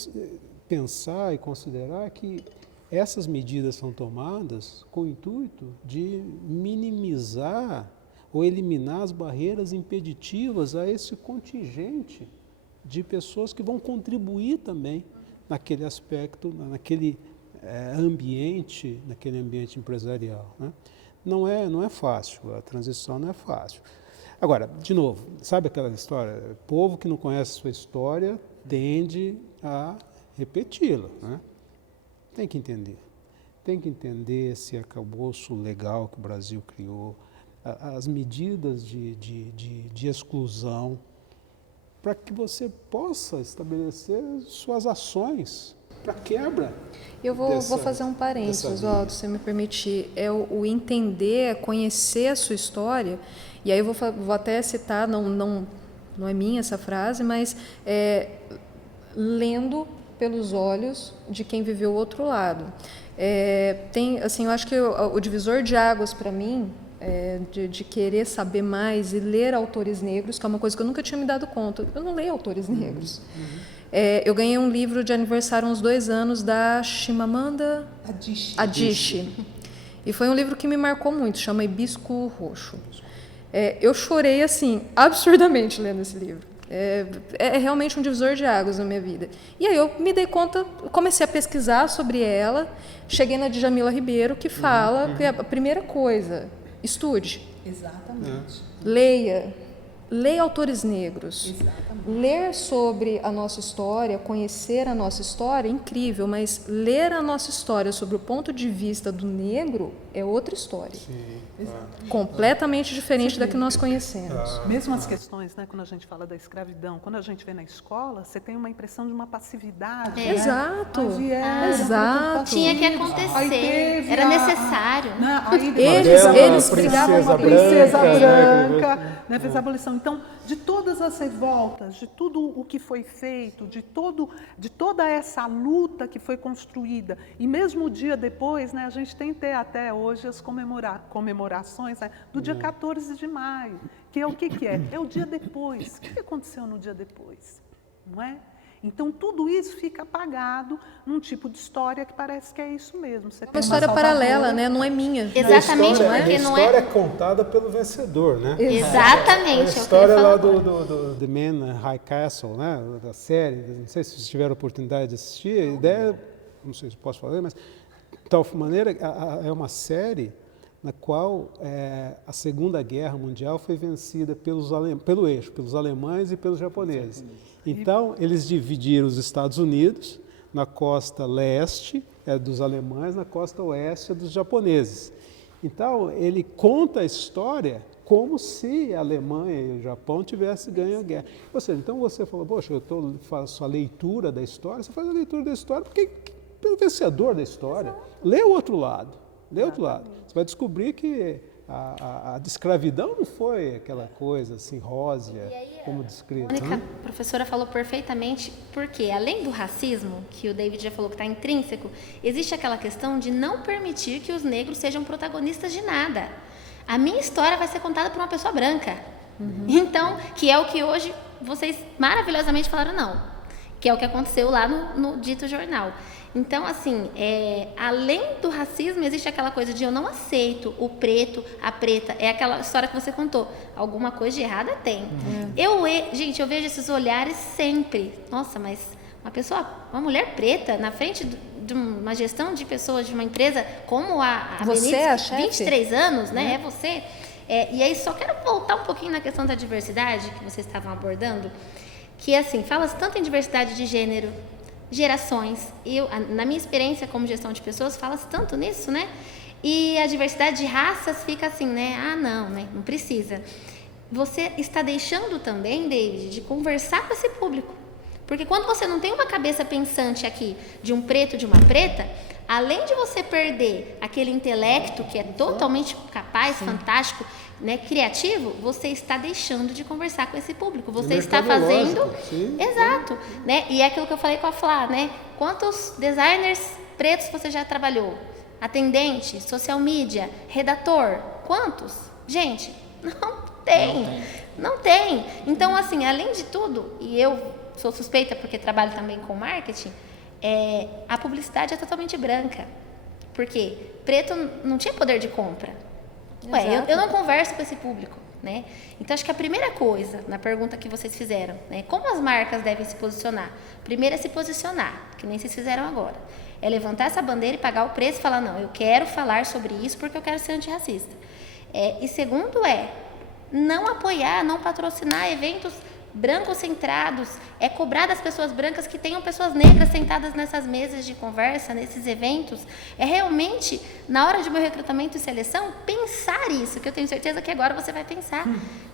pensar e considerar que essas medidas são tomadas com o intuito de minimizar ou eliminar as barreiras impeditivas a esse contingente de pessoas que vão contribuir também naquele aspecto, naquele ambiente empresarial, né? Não é fácil, a transição não é fácil. Agora, de novo, sabe aquela história? O povo que não conhece a sua história tende a repeti-la, né? Tem que entender esse arcabouço legal que o Brasil criou, as medidas de exclusão, para que você possa estabelecer suas ações para quebra. Eu vou fazer um parênteses, Aldo, se me permitir. É o entender, conhecer a sua história, e aí eu vou até citar, não é minha essa frase, mas lendo pelos olhos de quem viveu o outro lado. Eu acho que o divisor de águas para mim, de querer saber mais e ler autores negros, que é uma coisa que eu nunca tinha me dado conta. Eu não leio autores negros. Eu ganhei um livro de aniversário há uns 2 anos da Chimamanda Adichie. E foi um livro que me marcou muito, chama Hibisco Roxo. Eu chorei, assim, absurdamente lendo esse livro. É realmente um divisor de águas na minha vida. E aí eu me dei conta, comecei a pesquisar sobre ela, cheguei na Djamila Ribeiro, que fala que a primeira coisa, estude. Exatamente. Leia autores negros. Exatamente. Ler sobre a nossa história, conhecer a nossa história é incrível, mas ler a nossa história sobre o ponto de vista do negro é outra história. Sim, completamente diferente da que nós conhecemos. Mesmo as questões, né, quando a gente fala da escravidão, quando a gente vê na escola, você tem uma impressão de uma passividade. Né? Exato. Exato. Tinha que acontecer, era necessário. Eles brigavam uma princesa branca, né, fez a abolição. Então, de todas as revoltas, de tudo o que foi feito, de toda essa luta que foi construída, e mesmo o dia depois, né, a gente tem que ter até hoje as comemorações, né, do dia 14 de maio, que é o que é? É o dia depois. O que aconteceu no dia depois? Não é? Então, tudo isso fica apagado num tipo de história que parece que é isso mesmo. Você Uma história paralela, né? Não é minha. Exatamente, a porque não história é... é contada pelo vencedor, né? Exatamente, A é o que eu história ia lá falar. do The Man in High Castle, né? Da série, não sei se vocês tiveram a oportunidade de assistir, a ideia, não sei se posso falar, mas de tal maneira, é uma série na qual a Segunda Guerra Mundial foi vencida pelo eixo, pelos alemães e pelos japoneses. Então, eles dividiram os Estados Unidos na costa leste, dos alemães, na costa oeste, dos japoneses. Então, ele conta a história como se a Alemanha e o Japão tivessem ganho a guerra. Ou seja, então você falou, poxa, faço a leitura da história, você faz a leitura da história porque pelo vencedor da história. Lê o outro lado, Você vai descobrir que a escravidão não foi aquela coisa assim, rósea, como descrito. A única professora falou perfeitamente, porque além do racismo, que o David já falou que está intrínseco, existe aquela questão de não permitir que os negros sejam protagonistas de nada. A minha história vai ser contada por uma pessoa branca. Então, que é o que hoje vocês maravilhosamente falaram não, que é o que aconteceu lá no dito jornal. Então, assim, além do racismo, existe aquela coisa de eu não aceito o preto, a preta. É aquela história que você contou. Alguma coisa de errada tem. Gente, eu vejo esses olhares sempre. Nossa, mas uma mulher preta na frente de uma gestão de pessoas de uma empresa como a Você Benítez, é a chefe? 23 anos, né? É você. E aí, só quero voltar um pouquinho na questão da diversidade que vocês estavam abordando, que, assim, fala-se tanto em diversidade de gênero, gerações. Na minha experiência como gestão de pessoas, fala-se tanto nisso, né? E a diversidade de raças fica assim, né? Ah, não, né? Não precisa. Você está deixando também, David, de conversar com esse público. Porque quando você não tem uma cabeça pensante aqui de um preto, de uma preta, além de você perder aquele intelecto que é totalmente capaz, fantástico, né, criativo, você está deixando de conversar com esse público. Você está fazendo... Sim. Exato. Né? E é aquilo que eu falei com a Flá, né? Quantos designers pretos você já trabalhou? Atendente, social media, redator? Quantos? Gente, não tem. Então, assim, além de tudo, e eu sou suspeita porque trabalho também com marketing, a publicidade é totalmente branca. Porque preto não tinha poder de compra. Eu não converso com esse público, né? Então, acho que a primeira coisa, na pergunta que vocês fizeram, né? Como as marcas devem se posicionar? Primeiro é se posicionar, que nem vocês fizeram agora. É levantar essa bandeira e pagar o preço e falar, não, eu quero falar sobre isso porque eu quero ser antirracista. E segundo não apoiar, não patrocinar eventos brancos centrados, cobrar das pessoas brancas que tenham pessoas negras sentadas nessas mesas de conversa, nesses eventos, realmente, na hora de meu recrutamento e seleção, pensar isso, que eu tenho certeza que agora você vai pensar.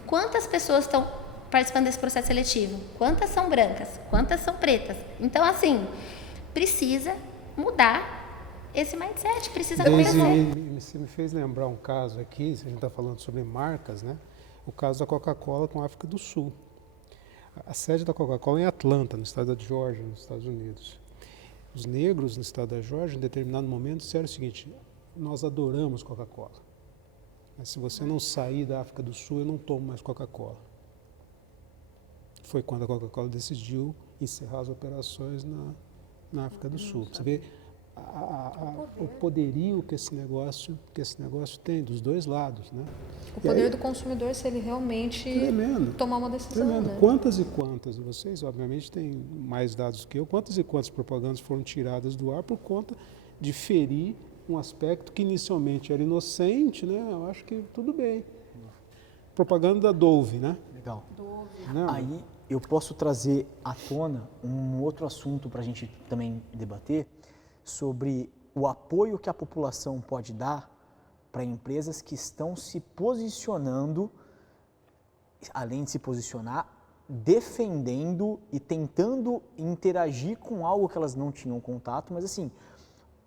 Quantas pessoas estão participando desse processo seletivo? Quantas são brancas? Quantas são pretas? Então, assim, precisa mudar esse mindset, precisa conhecer. Você me fez lembrar um caso aqui, a gente está falando sobre marcas, né? O caso da Coca-Cola com a África do Sul. A sede da Coca-Cola é em Atlanta, no estado da Geórgia, nos Estados Unidos. Os negros no estado da Geórgia, em determinado momento, disseram o seguinte: nós adoramos Coca-Cola, mas se você não sair da África do Sul, eu não tomo mais Coca-Cola. Foi quando a Coca-Cola decidiu encerrar as operações na África do Sul. Você vê o poderio que esse negócio tem dos dois lados, né? O poder do consumidor, se ele realmente tomar uma decisão, né? Quantas e quantas, vocês obviamente têm mais dados que eu, quantas e quantas propagandas foram tiradas do ar por conta de ferir um aspecto que inicialmente era inocente, né? Eu acho que tudo bem. Propaganda da Dove, né? Legal. Não. Aí eu posso trazer à tona um outro assunto para a gente também debater, sobre o apoio que a população pode dar para empresas que estão se posicionando, além de se posicionar, defendendo e tentando interagir com algo que elas não tinham contato, mas assim,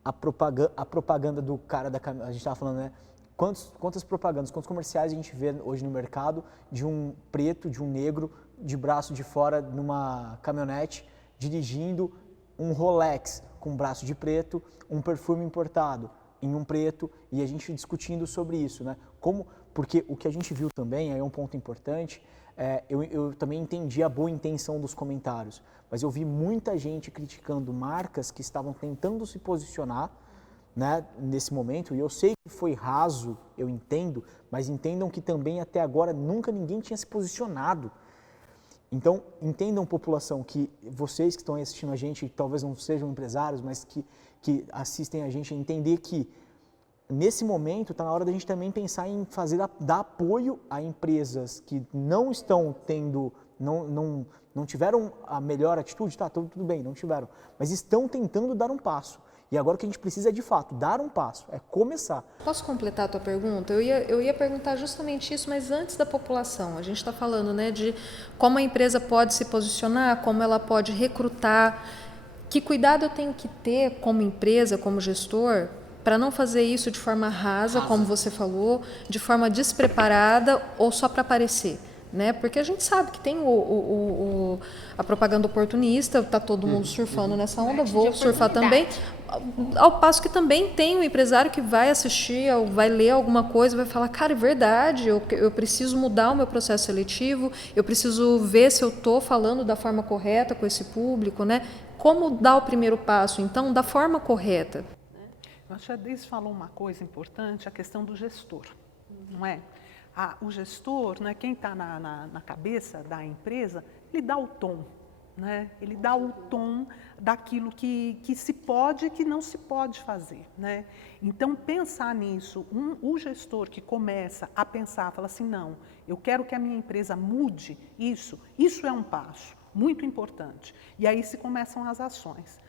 a propaganda do cara da caminhonete, a gente estava falando, né? Quantas propagandas, quantos comerciais a gente vê hoje no mercado de um preto, de um negro, de braço de fora numa caminhonete, dirigindo um Rolex com braço de preto, um perfume importado. em um preto, e a gente discutindo sobre isso, né? Porque o que a gente viu também, aí é um ponto importante, eu também entendi a boa intenção dos comentários, mas eu vi muita gente criticando marcas que estavam tentando se posicionar, né, nesse momento, e eu sei que foi raso, eu entendo, mas entendam que também até agora nunca ninguém tinha se posicionado. Então, entendam, população, que vocês que estão aí assistindo a gente, talvez não sejam empresários, mas que assistem a gente, entender que nesse momento está na hora da gente também pensar em dar apoio a empresas que não estão tendo, não tiveram a melhor atitude, tá, tudo bem, não tiveram, mas estão tentando dar um passo. E agora o que a gente precisa é, de fato, dar um passo, é começar. Posso completar a tua pergunta? Eu ia perguntar justamente isso, mas antes da população. A gente está falando, né, de como a empresa pode se posicionar, como ela pode recrutar, que cuidado eu tenho que ter como empresa, como gestor, para não fazer isso de forma rasa, como você falou, de forma despreparada ou só para aparecer. Né? Porque a gente sabe que tem a propaganda oportunista, está todo mundo surfando nessa onda, vou surfar também, ao passo que também tem um empresário que vai assistir, vai ler alguma coisa, vai falar, cara, é verdade, eu preciso mudar o meu processo seletivo, eu preciso ver se eu estou falando da forma correta com esse público, né? Como dar o primeiro passo, então, da forma correta? Eu acho que a Deise falou uma coisa importante, a questão do gestor, não é? O gestor, né, quem está na cabeça da empresa, ele dá o tom, né? Ele dá o tom daquilo que se pode e que não se pode fazer, né? Então, pensar nisso, o gestor que começa a pensar, fala assim, não, eu quero que a minha empresa mude isso é um passo muito importante. E aí se começam as ações.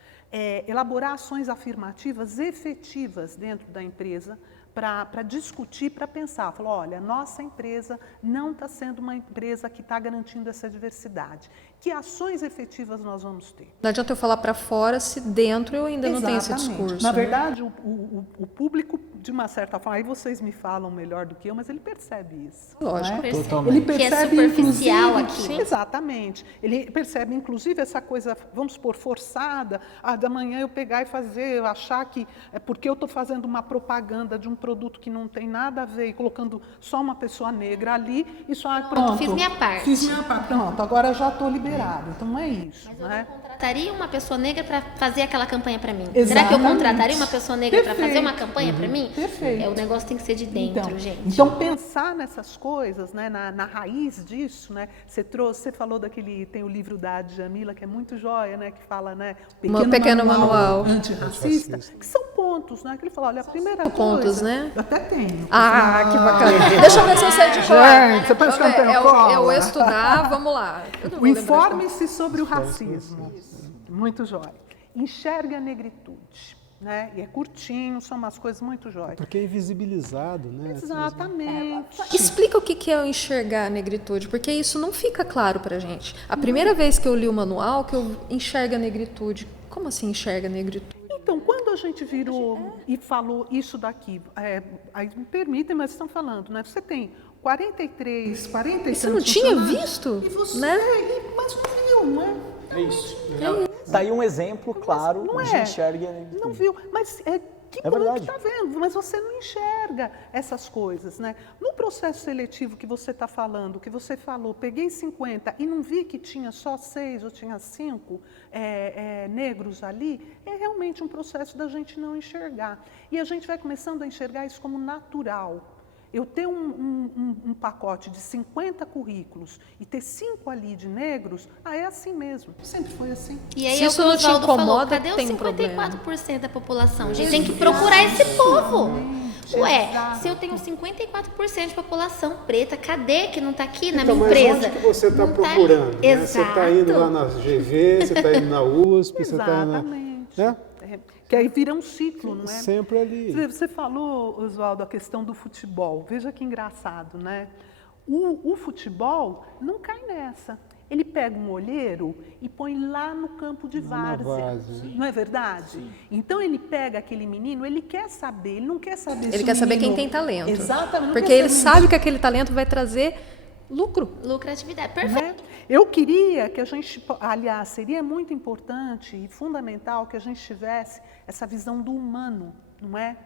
Elaborar ações afirmativas efetivas dentro da empresa, para discutir, para pensar, falar, olha, nossa empresa não está sendo uma empresa que está garantindo essa diversidade. Que ações efetivas nós vamos ter? Não adianta eu falar para fora se dentro eu ainda não tenho esse discurso. Na verdade, o público, de uma certa forma, aí vocês me falam melhor do que eu, mas ele percebe isso. Lógico. Né? Totalmente. Ele percebe, que é superficial inclusive, aqui. Exatamente. Ele percebe, inclusive, essa coisa, vamos supor, forçada, da manhã eu pegar e fazer, eu achar que é porque eu estou fazendo uma propaganda de um produto que não tem nada a ver e colocando só uma pessoa negra ali e só pronto. Fiz minha parte. Fiz minha parte. Pronto, agora já estou liberado. Então não é isso. Mas eu né? não contrataria uma pessoa negra para fazer aquela campanha para mim. Exatamente. Será que eu contrataria uma pessoa negra para fazer uma Perfeito. campanha para mim? Perfeito. O negócio tem que ser de dentro, gente. Então pensar nessas coisas, né, na raiz disso, né? Você falou tem o livro da Djamila que é muito joia, né, que fala, né, pequeno manual antirracista, que são pontos, né? Que ele fala, olha, a primeira coisa, pontos, né? Eu até tenho. Que bacana. Deixa eu ver se eu sei de cor. Gente, você pensa que eu não tenho cola? Eu estudar, vamos lá. O Informe-se sobre o racismo. Muito jóia. Enxergue a negritude. Né? E é curtinho, são umas coisas muito jóias. Porque é invisibilizado, né? Exatamente. Explica o que é o enxergar a negritude, porque isso não fica claro pra gente. A primeira vez que eu li o manual, que eu enxergo a negritude. Como assim enxerga a negritude? Então, quando a gente virou e falou isso daqui, aí me permitem, mas estão falando, né? Você tem 43, 40 Você não tinha visto? E você, né? Mas não viu, não é? É isso. Tá aí um exemplo claro de enxerga. Não viu, mas que bom verdade. que está vendo, mas você não enxerga essas coisas, né? No processo seletivo que você está falando, que você falou, peguei 50 e não vi que tinha só 6 ou tinha 5 negros ali, é realmente um processo da gente não enxergar. E a gente vai começando a enxergar isso como natural. Eu ter um pacote de 50 currículos e ter 5 ali de negros, é assim mesmo. Sempre foi assim. E aí Se isso não te incomoda, cadê tem os um problema. 54% da população? A gente tem que procurar esse povo. Ué, se eu tenho 54% de população preta, cadê que não está aqui na minha empresa? Mas onde que você está procurando? Né? Você está indo lá na GV, você está indo na USP, você está na... Né? Que aí vira um ciclo, não é? Sempre ali. Você falou, Oswaldo, a questão do futebol. Veja que engraçado, né? O futebol não cai nessa. Ele pega um olheiro e põe lá no campo de várzea. Não é verdade? Sim. Então ele pega aquele menino, ele quer saber, ele não quer saber Ele quer saber quem tem talento. Exatamente. Porque ele sabe que aquele talento vai trazer lucratividade. Perfeito. Né? Eu queria que a gente, aliás, seria muito importante e fundamental que a gente tivesse essa visão do humano, não é?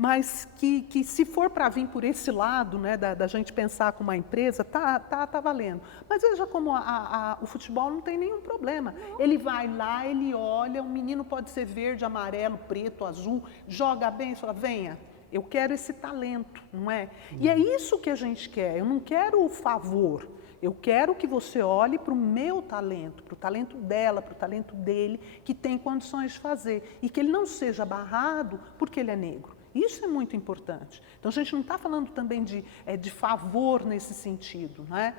mas que se for para vir por esse lado, né, da gente pensar como uma empresa, tá valendo. Mas veja como o futebol não tem nenhum problema. Ele vai lá, ele olha, o menino pode ser verde, amarelo, preto, azul, joga bem, fala, venha, eu quero esse talento, não é? E é isso que a gente quer, eu não quero o favor. Eu quero que você olhe para o meu talento, para o talento dela, para o talento dele, que tem condições de fazer. E que ele não seja barrado porque ele é negro. Isso é muito importante. Então, a gente não está falando também de favor nesse sentido, né?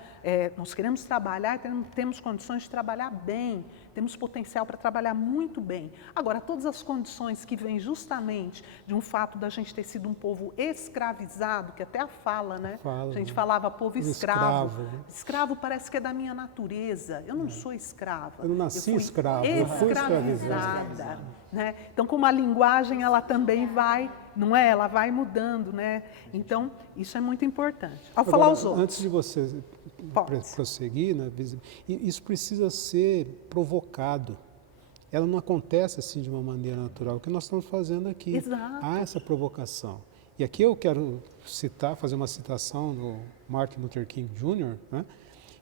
Nós queremos trabalhar, temos condições de trabalhar bem, temos potencial para trabalhar muito bem. Agora, todas as condições que vêm justamente de um fato da gente ter sido um povo escravizado, que até a fala, né? A gente falava povo escravo. Escravo parece que é da minha natureza. Eu não sou escrava. Eu não nasci escravo, eu fui escravizada. Né? Então, como a linguagem, ela também vai, não é? Ela vai mudando, né? Então, isso é muito importante. Ao falar os outros. Antes de você prosseguir, né, isso precisa ser provocado. Ela não acontece assim de uma maneira natural. O que nós estamos fazendo aqui. Exato. Há essa provocação. E aqui eu quero fazer uma citação do Martin Luther King Jr., né,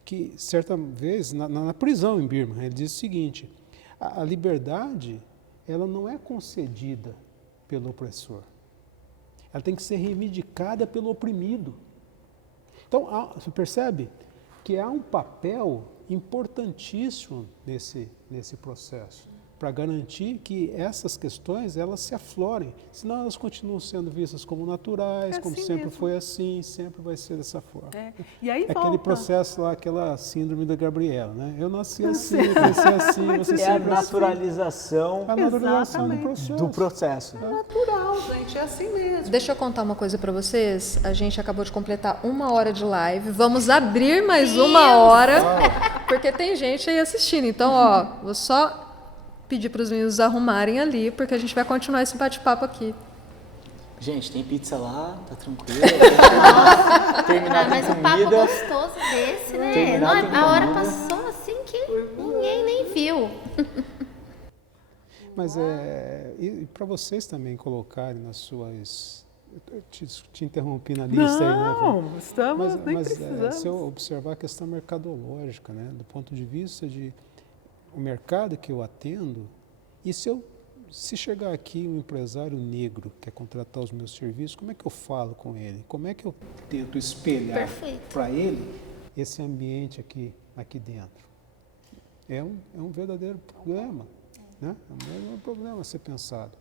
que certa vez, na prisão em Birmingham, ele diz o seguinte: a liberdade, ela não é concedida pelo opressor. Ela tem que ser reivindicada pelo oprimido. Então, você percebe que há um papel importantíssimo nesse processo, para garantir que essas questões, elas se aflorem, senão elas continuam sendo vistas como naturais, como assim sempre mesmo. Foi assim, sempre vai ser dessa forma. E aí Aquele processo lá, aquela síndrome da Gabriela, né? Eu nasci assim, cresci assim, você É a sempre naturalização, assim. A naturalização Exatamente. do processo. É natural, gente, é assim mesmo. Deixa eu contar uma coisa para vocês. A gente acabou de completar 1 hora de live. Vamos abrir mais 1 hora, porque tem gente aí assistindo. Então, ó, vou só pedir para os meninos arrumarem ali, porque a gente vai continuar esse bate-papo aqui. Gente, tem pizza lá, tá tranquilo. Terminar Mas com um papo comida. gostoso desse, né? Terminar com A hora comida. passou assim que ninguém nem viu. Mas e para vocês também colocarem nas suas... Eu te interrompi na lista aí, né? Não, estamos nem Mas precisando. se eu observar a questão mercadológica, né? Do ponto de vista de o mercado que eu atendo, e se chegar aqui um empresário negro que quer contratar os meus serviços, como é que eu falo com ele? Como é que eu tento espelhar para ele esse ambiente aqui dentro? É um verdadeiro problema, né? É um verdadeiro problema a ser pensado.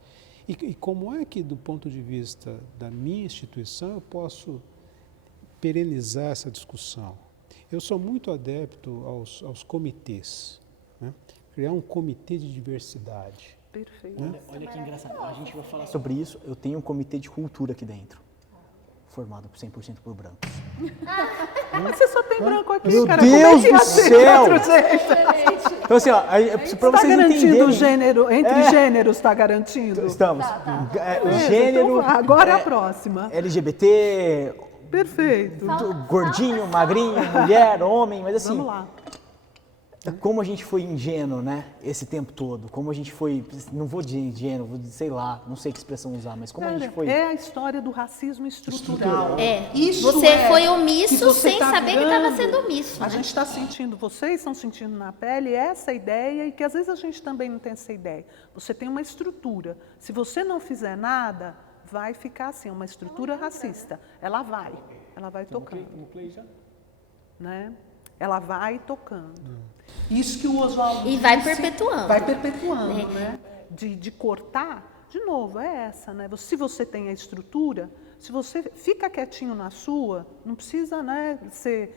E como é que, do ponto de vista da minha instituição, eu posso perenizar essa discussão? Eu sou muito adepto aos comitês, né? Criar um comitê de diversidade. Perfeito. Né? Olha que engraçado, a gente vai falar sobre isso. Eu tenho um comitê de cultura aqui dentro, formado 100% por brancos. Mas você só tem branco aqui, Meu cara. Deus Como é que ia do ser de céu! outro jeito? Então assim, ó, para Está vocês garantindo o entenderem... gênero, entre gêneros está garantindo? Estamos. Beleza, Gênero... então, agora é a próxima. LGBT... Perfeito. Gordinho, magrinho, mulher, homem, mas assim... Vamos lá. Como a gente foi ingênuo, né? Esse tempo todo. Como a gente foi... Não vou dizer ingênuo, vou dizer, sei lá, não sei que expressão usar, mas como a gente foi... É a história do racismo estrutural. Você foi que omisso você sem tá saber que estava vendo. sendo omisso. A Né? gente está sentindo, vocês estão sentindo na pele essa ideia e que às vezes a gente também não tem essa ideia. Você tem uma estrutura. Se você não fizer nada, vai ficar assim, uma estrutura racista. Ela vai tocando. Né? Ela vai tocando. Isso que o Oswaldo E vai disse, perpetuando. vai perpetuando, né? De cortar, de novo, é essa, né? Se você tem a estrutura, se você fica quietinho na sua, não precisa, né, ser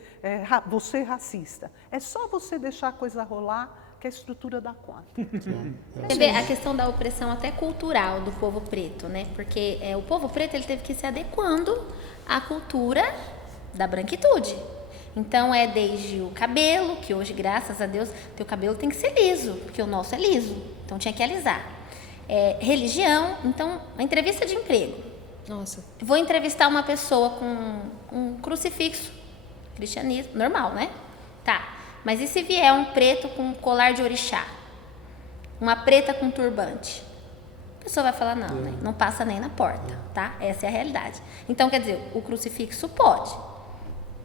você racista. É só você deixar a coisa rolar que a estrutura dá conta. Você vê a questão da opressão até cultural do povo preto, né? Porque o povo preto ele teve que ir se adequando à cultura da branquitude. Então é desde o cabelo, que hoje, graças a Deus, teu cabelo tem que ser liso, porque o nosso é liso, então tinha que alisar. Religião, então a entrevista de emprego. Nossa. Vou entrevistar uma pessoa com um crucifixo, cristianismo, normal, né? Tá, mas e se vier um preto com colar de orixá? Uma preta com turbante? A pessoa vai falar, não, né? Não passa nem na porta, tá? Essa é a realidade. Então, quer dizer, o crucifixo pode.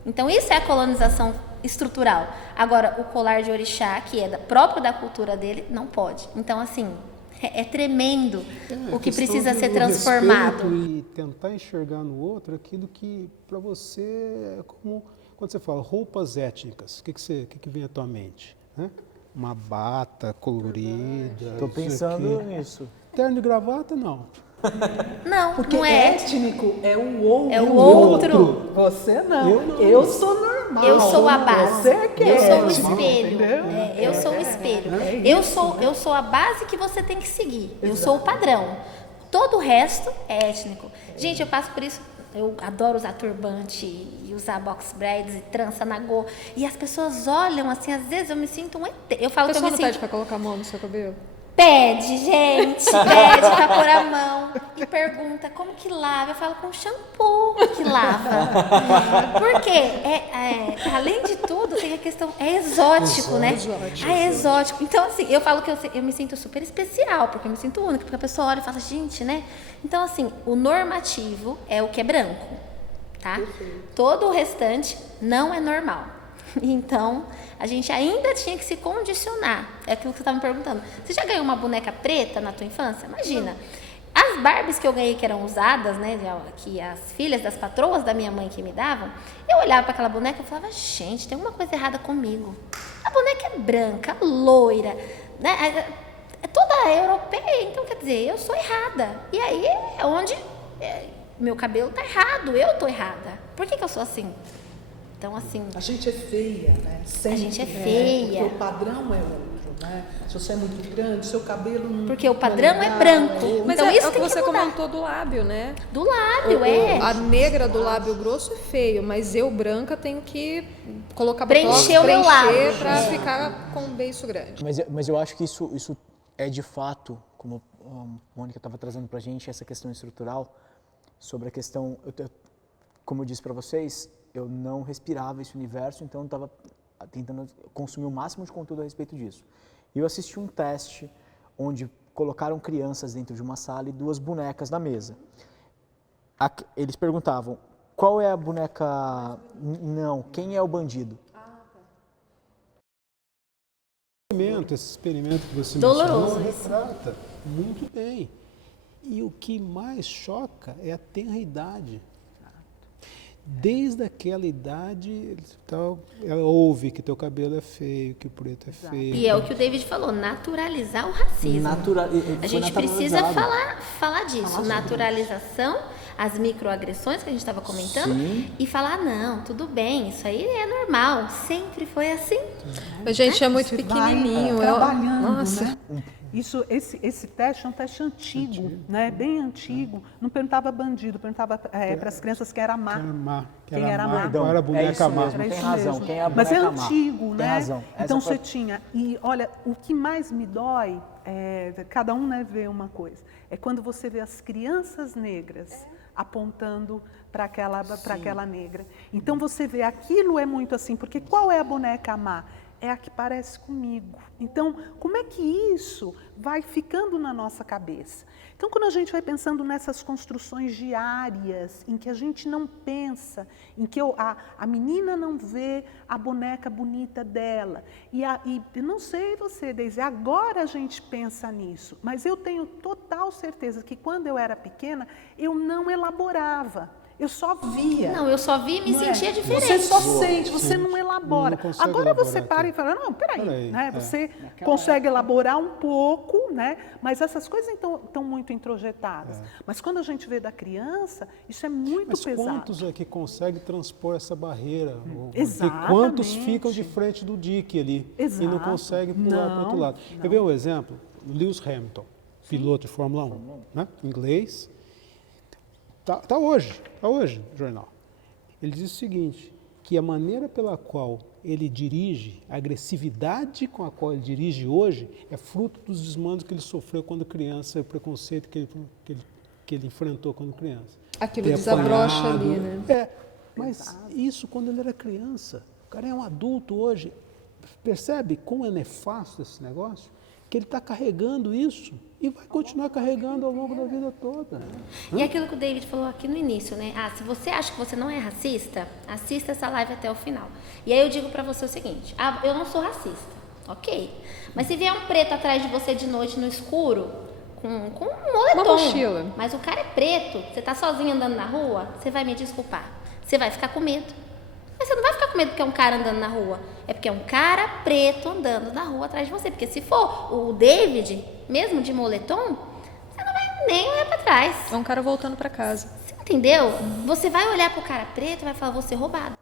Então, isso é a colonização estrutural. Agora, o colar de orixá, que é próprio da cultura dele, não pode. Então, assim, é tremendo o que precisa ser transformado. E tentar enxergar no outro aquilo que, para você, é como quando você fala roupas étnicas, o que vem à tua mente? Né? Uma bata colorida. Estou pensando nisso. Terno e gravata, não. Não, Porque não é étnico é o outro. É o outro. Você não. Eu sou normal. Eu sou a base. Você é que eu sou o étnico, espelho. entendeu? Eu sou o espelho. É Eu sou a base que você tem que seguir. Eu sou o padrão. Todo o resto é étnico. Gente, eu passo por isso. Eu adoro usar turbante e usar box braids e trança na go. E as pessoas olham assim, às vezes eu me sinto um ET. Eu falo A que eu pessoa me não sinto... pede pra colocar a mão no seu cabelo? Pede, gente, pede pra pôr a mão e pergunta como que lava. Eu falo com shampoo que lava. Porque, além de tudo, tem a questão, é exótico, né? É exótico. Então, assim, eu falo que eu me sinto super especial, porque eu me sinto única, porque a pessoa olha e fala, gente, né? Então, assim, o normativo é o que é branco, tá? Todo o restante não é normal. Então, a gente ainda tinha que se condicionar. É aquilo que você estava me perguntando. Você já ganhou uma boneca preta na tua infância? Imagina. As Barbies que eu ganhei, que eram usadas, né, que as filhas das patroas da minha mãe que me davam, eu olhava para aquela boneca e falava, gente, tem alguma coisa errada comigo. A boneca é branca, loira, né, é toda europeia, então quer dizer, eu sou errada. E aí é onde meu cabelo tá errado, eu tô errada. Por que eu sou assim? Então, assim... A gente é feia, né? Sempre a gente é feia. Porque o padrão é outro, né? Se você é muito grande, seu cabelo não... Porque o padrão é branco. Mas então, é isso o que tem você mudar. comentou do lábio, né? Do lábio, é. A negra do lábio grosso é feio, mas eu, branca, tenho que colocar Preencher o meu lábio. pra ficar com um beiço grande. Mas eu acho que isso é de fato, como a Mônica estava trazendo pra gente, essa questão estrutural, sobre a questão... Como eu disse para vocês, eu não respirava esse universo, então eu estava tentando consumir o máximo de conteúdo a respeito disso. E eu assisti um teste onde colocaram crianças dentro de uma sala e 2 bonecas na mesa. Eles perguntavam, qual é a boneca... Não, quem é o bandido? Esse experimento que você Doloroso mencionou isso. retrata muito bem. E o que mais choca é a tenra-idade. Desde aquela idade, ela ouve que teu cabelo é feio, que o preto é feio. E é o que o David falou, naturalizar o racismo. A gente precisa falar disso, naturalização, as microagressões que a gente estava comentando, e falar, não, tudo bem, isso aí é normal, sempre foi assim. A gente é muito Você pequenininho. vai trabalhando, Nossa. né? Esse teste é um teste antigo, né? Bem antigo. Não perguntava bandido, perguntava para as crianças quem era má. Quem era má. Qual era a boneca má. Era Tem isso razão, mesmo. quem é a Mas é boneca má. antigo, Tem né? razão. Então Essa você foi- tinha. E olha, o que mais me dói, cada um, né, vê uma coisa, é quando você vê as crianças negras apontando para aquela negra. Então você vê, aquilo é muito assim, porque qual é a boneca má? É a que parece comigo. Então, como é que isso vai ficando na nossa cabeça? Então, quando a gente vai pensando nessas construções diárias, em que a gente não pensa, em que a menina não vê a boneca bonita dela, e não sei você, Deise, agora a gente pensa nisso, mas eu tenho total certeza que quando eu era pequena, eu não elaborava. Eu só via. Não, eu só vi e me sentia diferente. Você só sente, você não elabora. Não consegue Agora você elaborar para e fala, não, peraí, né? Você consegue elaborar um pouco, né? Mas essas coisas estão muito introjetadas. Mas quando a gente vê da criança, isso é muito Mas pesado. quantos é que conseguem transpor essa barreira? Exatamente. E quantos ficam de frente do Dick ali Exato. e não conseguem pular para o outro lado? Quer ver um exemplo? Lewis Hamilton, piloto de Fórmula 1, né? Inglês. Tá hoje no jornal. Ele diz o seguinte, que a maneira pela qual ele dirige, a agressividade com a qual ele dirige hoje, é fruto dos desmandos que ele sofreu quando criança, o preconceito que ele enfrentou quando criança. Aquilo Ter desabrocha apanhado. ali, né? Mas isso quando ele era criança. O cara é um adulto hoje. Percebe como é nefasto esse negócio? que ele está carregando isso e vai continuar carregando ao longo da vida toda. E aquilo que o David falou aqui no início, né? Se você acha que você não é racista, assista essa live até o final. E aí eu digo pra você o seguinte, eu não sou racista, ok. Mas se vier um preto atrás de você de noite no escuro, com um moletom, uma mochila, mas o cara é preto, você tá sozinho andando na rua, você vai me desculpar. Você vai ficar com medo. Mas você não vai ficar com medo porque é um cara andando na rua. É porque é um cara preto andando na rua atrás de você. Porque se for o David, mesmo de moletom, você não vai nem olhar pra trás. é um cara voltando pra casa. Você entendeu? Você vai olhar pro cara preto e vai falar, vou ser roubado.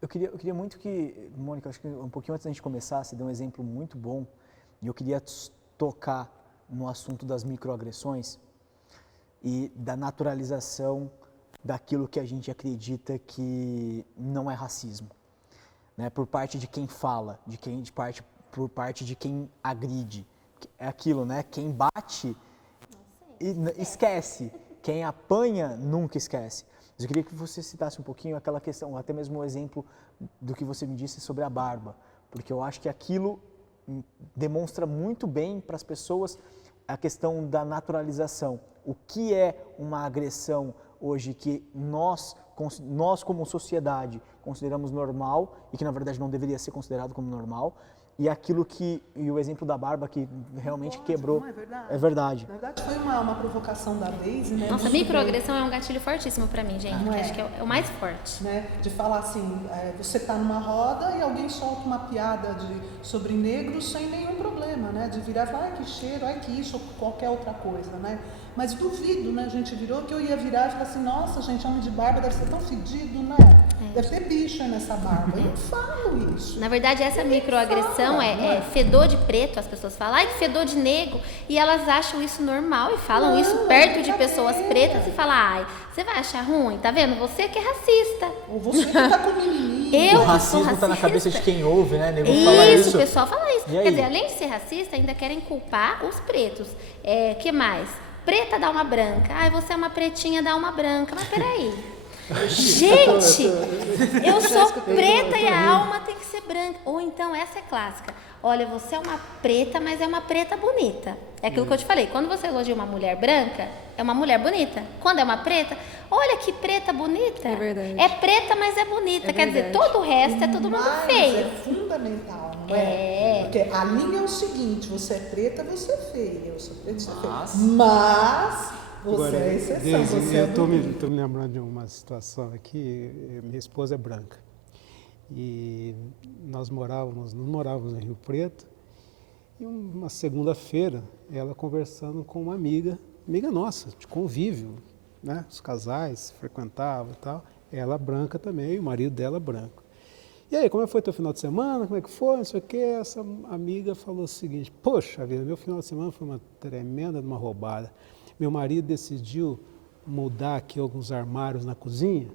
Eu queria muito que, Mônica, acho que um pouquinho antes da gente começar, você deu um exemplo muito bom. E eu queria tocar no assunto das microagressões e da naturalização daquilo que a gente acredita que não é racismo, né? Por parte de quem fala, por parte de quem agride. É aquilo, né? Quem bate esquece, quem apanha nunca esquece. Mas eu queria que você citasse um pouquinho aquela questão, até mesmo o exemplo do que você me disse sobre a barba, porque eu acho que aquilo demonstra muito bem para as pessoas a questão da naturalização. O que é uma agressão hoje que nós como sociedade consideramos normal e que na verdade não deveria ser considerado como normal, e o exemplo da barba que realmente quebrou. Não é verdade? É verdade. Na verdade foi uma provocação da Daisy, né? Nossa, microagressão é um gatilho fortíssimo pra mim, gente. Porque acho que é o mais forte. Né? De falar assim, você está numa roda e alguém solta uma piada sobre negros sem nenhum problema, né? De virar e falar, ai que cheiro, ai que isso, ou qualquer outra coisa, né? Mas duvido, né? A gente virou que eu ia virar e falar assim, nossa, gente, homem de barba deve ser tão fedido, né? Deve ter bicho aí nessa barba. Eu não falo isso. Na verdade, essa microagressão é fedor de preto, as pessoas falam, ai, que fedor de negro, e elas acham isso normal e falam isso perto de pessoas pretas e falam, ai, você vai achar ruim, tá vendo? Você que é racista. Ou você que tá com menininho. O racismo está na cabeça de quem ouve, né? Nego fala Isso, isso. o pessoal fala isso. E aí? Quer dizer, além de ser racista, ainda querem culpar os pretos. Que mais? Preta dá uma branca. Ai, você é uma pretinha, dá uma branca. Mas peraí. Gente, eu sou preta e a alma tem que ser branca. Ou então, essa é clássica. Olha, você é uma preta, mas é uma preta bonita. É aquilo que eu te falei. Quando você elogia uma mulher branca, é uma mulher bonita. Quando é uma preta, olha que preta bonita. É verdade. É preta, mas é bonita. É Quer dizer, verdade. todo o resto é todo mundo Mas feio. é fundamental, não é? Porque a linha é o seguinte, você é preta, você é feia. Eu sou preta, você é feia. Mas você é exceção, Daisy, você é eu estou bonita. me lembrando de uma situação aqui. Minha esposa é branca e nós morávamos em Rio Preto, e uma segunda-feira ela conversando com uma amiga nossa, de convívio, né? Os casais frequentavam e tal, ela branca também, e o marido dela branco. E aí, como é que foi teu final de semana? Como é que foi? Não sei o quê. Essa amiga falou o seguinte, poxa vida, meu final de semana foi uma tremenda de uma roubada. Meu marido decidiu mudar aqui alguns armários na cozinha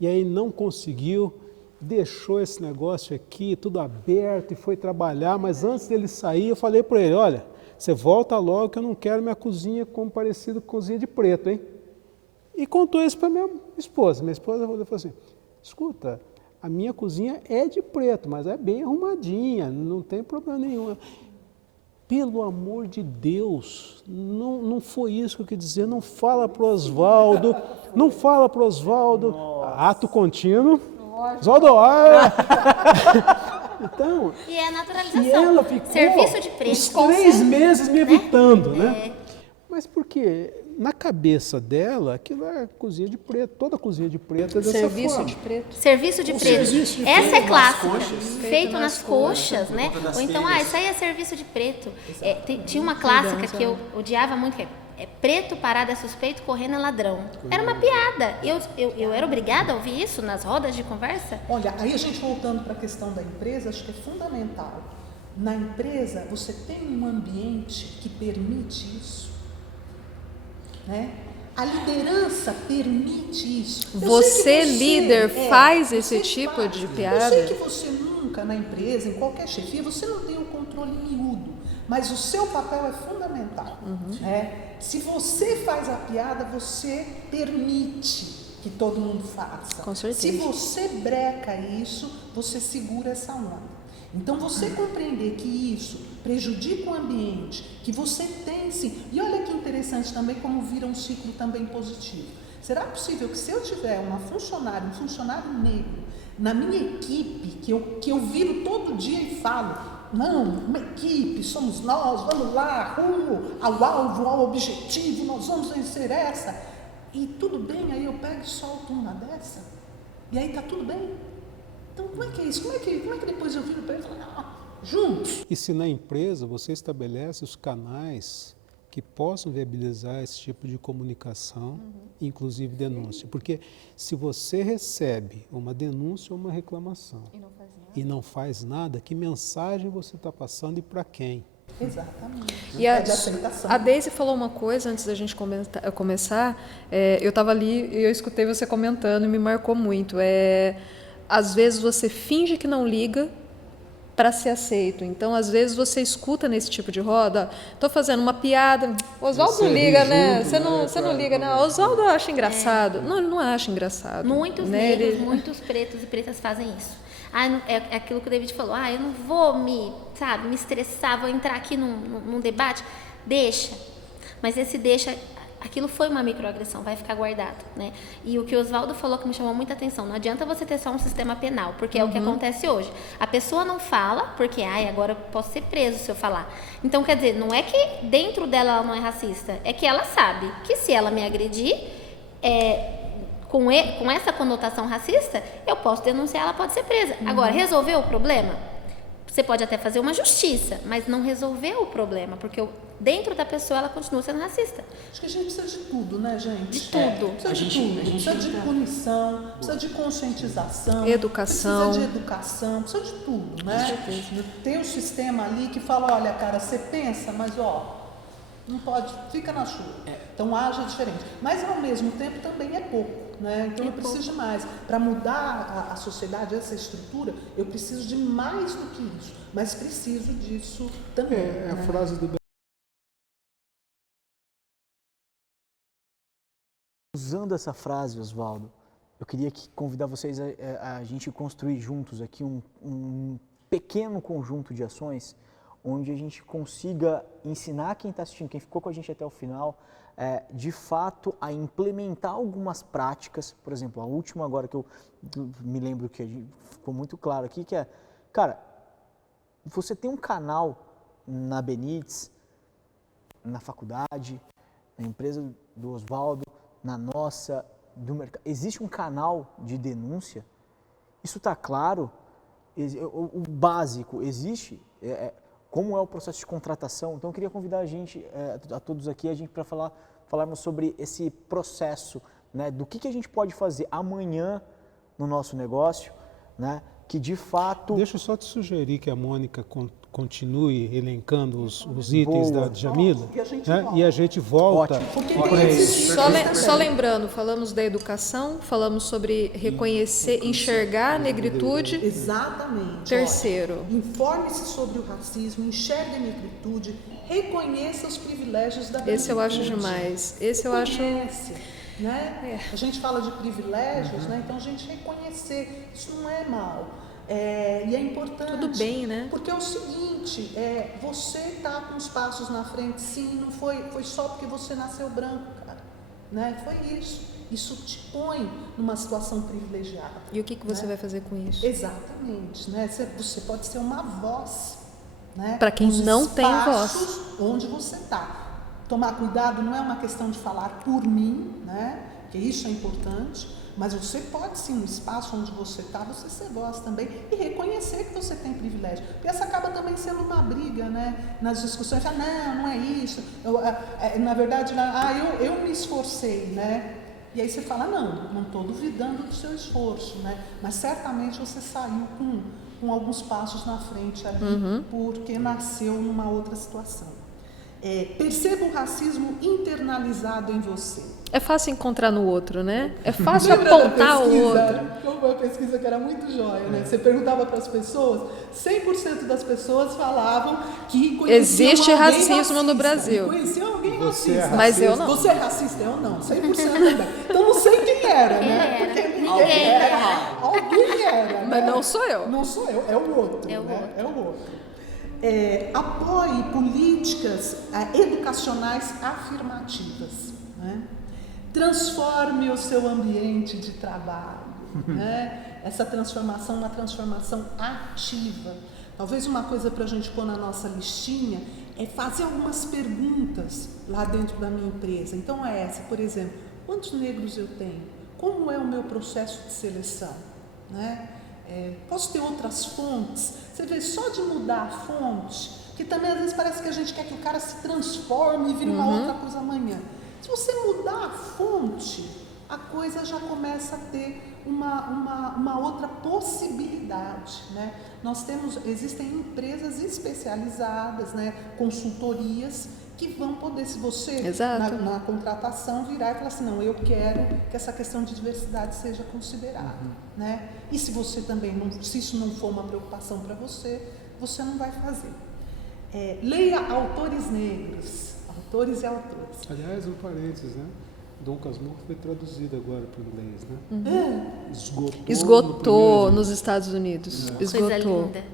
e aí não conseguiu, deixou esse negócio aqui tudo aberto e foi trabalhar, mas antes dele sair eu falei para ele, olha, você volta logo que eu não quero minha cozinha como parecido com cozinha de preto, hein? E contou isso para minha esposa. Minha esposa falou assim, escuta, a minha cozinha é de preto, mas é bem arrumadinha, não tem problema nenhum. Pelo amor de Deus, não foi isso que eu quis dizer, não fala para o Oswaldo, ato contínuo, Oswaldo, então, E é a naturalização. e ela ficou Serviço de preto. uns 3 meses me evitando, né? Mas porque na cabeça dela, aquilo é cozinha de preto, toda cozinha de preto é dessa Serviço forma. de preto. Serviço de O preto. serviço de Essa preto é clássica. nas coxas. Feito nas coxas, né? por conta das Ou então, telhas. isso aí é serviço de preto. Tinha uma clássica que eu odiava muito, que é preto parado é suspeito, correndo é ladrão. Era uma piada. Eu era obrigada a ouvir isso nas rodas de conversa. Olha, aí a gente voltando para a questão da empresa, acho que é fundamental. Na empresa, você tem um ambiente que permite isso, né? A liderança permite isso. Eu Você, sei que líder, é, faz você esse tipo faz. de Eu piada? sei que você nunca, na empresa, em qualquer chefia, você não tem o controle miúdo, mas o seu papel é fundamental. Né? Se você faz a piada, você permite que todo mundo faça. Com certeza. Se você breca isso, você segura essa onda. Então, você compreender que isso prejudica o ambiente, que você tem sim. E olha que interessante também como vira um ciclo também positivo. Será possível que se eu tiver um funcionário negro na minha equipe, que eu viro todo dia e falo, não, uma equipe, somos nós, vamos lá, rumo ao alvo, ao objetivo, nós vamos vencer essa. E tudo bem, aí eu pego e solto uma dessa, e aí tá tudo bem. Então, como é que é isso? Como é que depois eu viro para ele e falo, juntos? E se na empresa você estabelece os canais que possam viabilizar esse tipo de comunicação, inclusive denúncia. Porque se você recebe uma denúncia ou uma reclamação e não faz nada, que mensagem você está passando e para quem? Exatamente. E a Deise falou uma coisa antes da gente começar, eu estava ali e eu escutei você comentando e me marcou muito. Às vezes você finge que não liga para ser aceito. Então, às vezes você escuta nesse tipo de roda, estou fazendo uma piada, Oswaldo não liga, né? Você não liga, né? Oswaldo acha engraçado. Não, ele não acha engraçado. Muitos né? negros, muitos pretos e pretas fazem isso. É aquilo que o David falou, eu não vou me estressar, vou entrar aqui num debate. Deixa. Mas esse deixa, aquilo foi uma microagressão, vai ficar guardado, né? E o que o Oswaldo falou que me chamou muita atenção, não adianta você ter só um sistema penal, porque é o que acontece hoje. A pessoa não fala, porque, agora eu posso ser preso se eu falar. Então, quer dizer, não é que dentro dela ela não é racista, é que ela sabe que se ela me agredir, com essa conotação racista, eu posso denunciar, ela pode ser presa. Agora, resolveu o problema? Você pode até fazer uma justiça, mas não resolveu o problema, porque dentro da pessoa ela continua sendo racista. Acho que a gente precisa de tudo, né, gente? De tudo. Precisa de tudo. Precisa de punição, precisa de conscientização, Educação. precisa de educação, precisa de tudo, né? Tem um sistema ali que fala, olha, cara, você pensa, mas não pode, fica na sua. Então haja diferente. Mas ao mesmo tempo também é pouco. Né? Então eu preciso de mais. Para mudar a sociedade, essa estrutura, eu preciso de mais do que isso. Mas preciso disso também. A frase do Usando essa frase, Oswaldo, eu queria convidar vocês a gente construir juntos aqui um pequeno conjunto de ações onde a gente consiga ensinar quem está assistindo, quem ficou com a gente até o final, de fato, a implementar algumas práticas. Por exemplo, a última agora que eu me lembro que ficou muito claro aqui, que cara, você tem um canal na Benítez, na faculdade, na empresa do Oswaldo, na nossa, do mercado. Existe um canal de denúncia? Isso está claro? O básico existe? Como é o processo de contratação? Então eu queria convidar a todos aqui, para falarmos sobre esse processo, né, do que a gente pode fazer amanhã no nosso negócio, né, que de fato... Deixa eu só te sugerir que a Mônica continue elencando os itens da Djamila, e a gente volta para isso. Só lembrando, falamos da educação, falamos sobre reconhecer, enxergar a negritude. Exatamente. Terceiro. Informe-se sobre o racismo, enxergue a negritude, reconheça os privilégios da negritude. Esse eu acho demais. Esse eu acho... Né? A gente fala de privilégios, né? Então a gente reconhecer, isso não é mal. E é importante. Tudo bem, né? Porque é o seguinte, você está com os passos na frente, sim, não foi só porque você nasceu branco, cara. Né? Foi isso. Isso te põe numa situação privilegiada. E o que você vai fazer com isso? Exatamente. Né? Você pode ser uma voz. Né? Para quem não tem voz. Onde você está. Tomar cuidado não é uma questão de falar por mim, né? Que isso é importante, mas você pode sim, no espaço onde você está, você ser voz também e reconhecer que você tem privilégio. Porque essa acaba também sendo uma briga, né? Nas discussões, não é isso. Na verdade, eu me esforcei, né? E aí você fala, não estou duvidando do seu esforço, né? Mas certamente você saiu com alguns passos na frente ali, porque nasceu numa outra situação. Perceba o racismo internalizado em você. É fácil encontrar no outro, né? É fácil apontar o outro. Foi uma pesquisa que era muito joia, né? Você perguntava para as pessoas, 100% das pessoas falavam que conheciam existe alguém racismo racista, no Brasil. Conheciam alguém Você racista. Mas eu não. Você é racista? Eu não, 100% também. Então não sei quem era, né? Porque ninguém era. Alguém era. galera. Mas não sou eu. Não sou eu, é o outro. É o né? outro. É o outro. Apoie políticas educacionais afirmativas. Né? Transforme o seu ambiente de trabalho. Né? Essa transformação é uma transformação ativa. Talvez uma coisa para a gente pôr na nossa listinha é fazer algumas perguntas lá dentro da minha empresa. Então é essa, por exemplo, quantos negros eu tenho? Como é o meu processo de seleção? Né? Posso ter outras fontes? Você vê, só de mudar a fonte, que também às vezes parece que a gente quer que o cara se transforme e vire uma outra coisa amanhã. Se você mudar a fonte, a coisa já começa a ter uma outra possibilidade. Né? Existem empresas especializadas, né? Consultorias, que vão poder, se você, na contratação, virar e falar assim, não, eu quero que essa questão de diversidade seja considerada. Né? E se você também, se isso não for uma preocupação para você, você não vai fazer. Leia autores negros, autores e autoras. Aliás, um parênteses, né? Dom Casmurro foi traduzido agora para o inglês, né? Esgotou nos Estados Unidos. Esgotou. Coisa linda.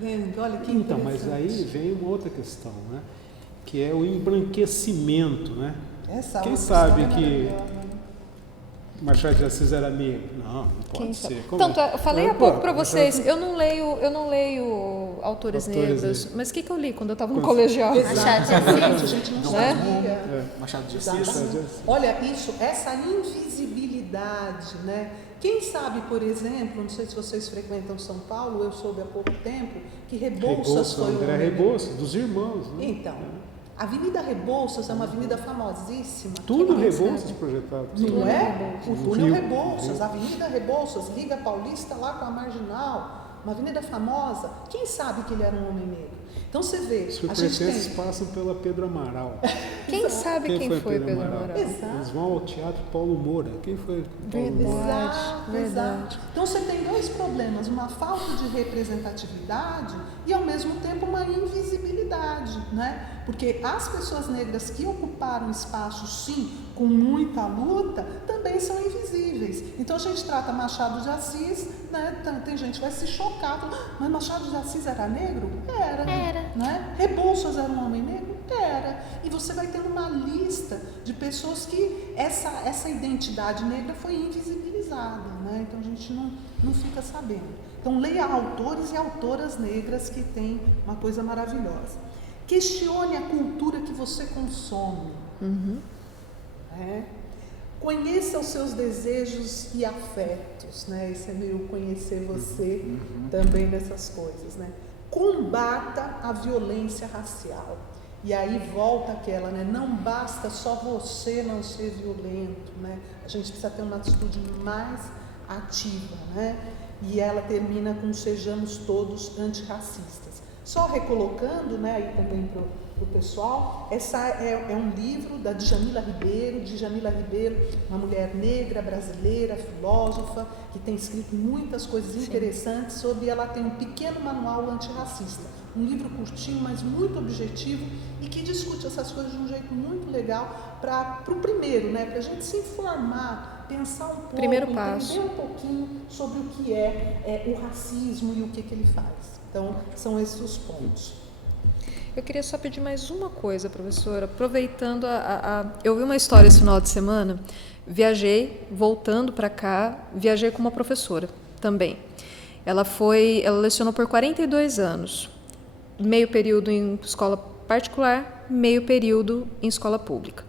Vendo? Olha que Então, mas aí vem uma outra questão, né? Que é o embranquecimento, né? Quem sabe que Machado de Assis era negro? Não pode ser. Tanto, eu falei há pouco para vocês, eu não leio autores negros, mas o que eu li quando eu estava no colegial? Machado de Assis. A gente não sabia. Machado de Assis. Olha, essa invisibilidade, né? Quem sabe, por exemplo, não sei se vocês frequentam São Paulo, eu soube há pouco tempo que Rebouças foi André Rebouças, dos irmãos. Né? Então, a Avenida Rebouças é uma avenida famosíssima. Tudo Rebouças projetado. Não é? O túnel Rebouças, a Avenida Rebouças, liga a Paulista lá com a Marginal, uma avenida famosa. Quem sabe que ele era um homem negro? Então você vê, Os a gente tem... passam pela Pedro Amaral. Quem sabe quem foi Pedro Amaral? Eles vão ao Teatro Paulo Moura. Quem foi Paulo Moura? Exato. Então você tem dois problemas, uma falta de representatividade e ao mesmo tempo uma invisibilidade, né? Porque as pessoas negras que ocuparam espaços, sim, com muita luta, também são invisíveis. Então a gente trata Machado de Assis, né? Tem gente que vai se chocar, mas Machado de Assis era negro? Era. Né? Rebouças era um homem negro? Era. E você vai tendo uma lista de pessoas que essa identidade negra foi invisibilizada, né? Então a gente não fica sabendo. Então leia autores e autoras negras que têm uma coisa maravilhosa. Questione a cultura que você consome. Conheça os seus desejos e afetos, né? Esse é meio conhecer você também nessas coisas, né? Combata a violência racial. E aí volta aquela, né? Não basta só você não ser violento, né? A gente precisa ter uma atitude mais ativa, né? E ela termina com sejamos todos antirracistas. Só recolocando, né, aí também para o pessoal, essa é um livro da Djamila Ribeiro, uma mulher negra, brasileira, filósofa, que tem escrito muitas coisas interessantes sobre, ela tem um pequeno manual antirracista, um livro curtinho, mas muito objetivo e que discute essas coisas de um jeito muito legal para o primeiro, né, para a gente se informar, pensar um pouco, primeiro passo, entender um pouquinho sobre o que é o racismo e o que ele faz. Então, são esses os pontos. Eu queria só pedir mais uma coisa, professora. Aproveitando eu vi uma história esse final de semana, voltando para cá, viajei com uma professora também. Ela lecionou por 42 anos, meio período em escola particular, meio período em escola pública.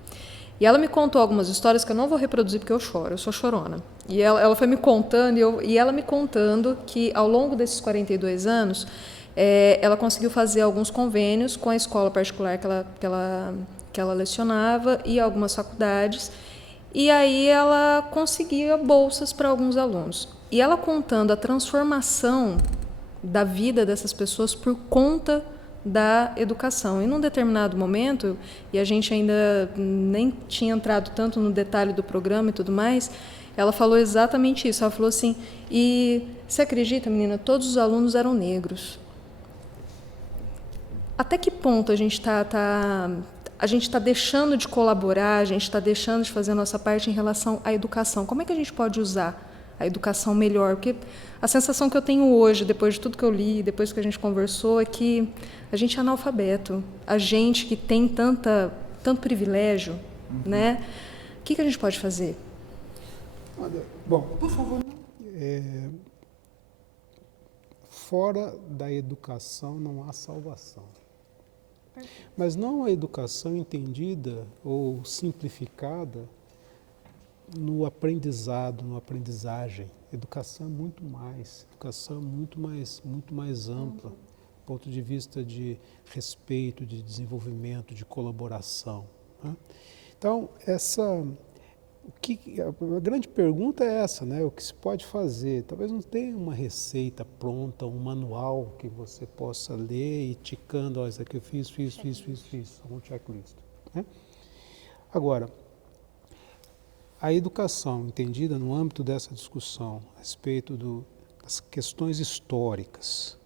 E ela me contou algumas histórias que eu não vou reproduzir porque eu choro, eu sou chorona. E ela foi me contando, e ela me contando que ao longo desses 42 anos, ela conseguiu fazer alguns convênios com a escola particular que ela lecionava e algumas faculdades, e aí ela conseguia bolsas para alguns alunos. E ela contando a transformação da vida dessas pessoas por conta da educação. E num determinado momento, e a gente ainda nem tinha entrado tanto no detalhe do programa e tudo mais, ela falou exatamente isso. Ela falou assim, e você acredita, menina, todos os alunos eram negros. Até que ponto a gente está deixando de colaborar, a gente está deixando de fazer a nossa parte em relação à educação? Como é que a gente pode usar a educação melhor? Porque a sensação que eu tenho hoje, depois de tudo que eu li, depois que a gente conversou, é que a gente é analfabeto. A gente que tem tanto privilégio, né? O que a gente pode fazer? Bom, por favor. Fora da educação não há salvação. Mas não a educação entendida ou simplificada no aprendizado, na aprendizagem. Educação é muito mais. Educação é muito mais ampla, do ponto de vista de respeito, de desenvolvimento, de colaboração, né? Então, a grande pergunta é essa, né? O que se pode fazer? Talvez não tenha uma receita pronta, um manual que você possa ler e ticando, isso aqui eu fiz, um checklist, né? Agora, a educação entendida no âmbito dessa discussão a respeito das questões históricas,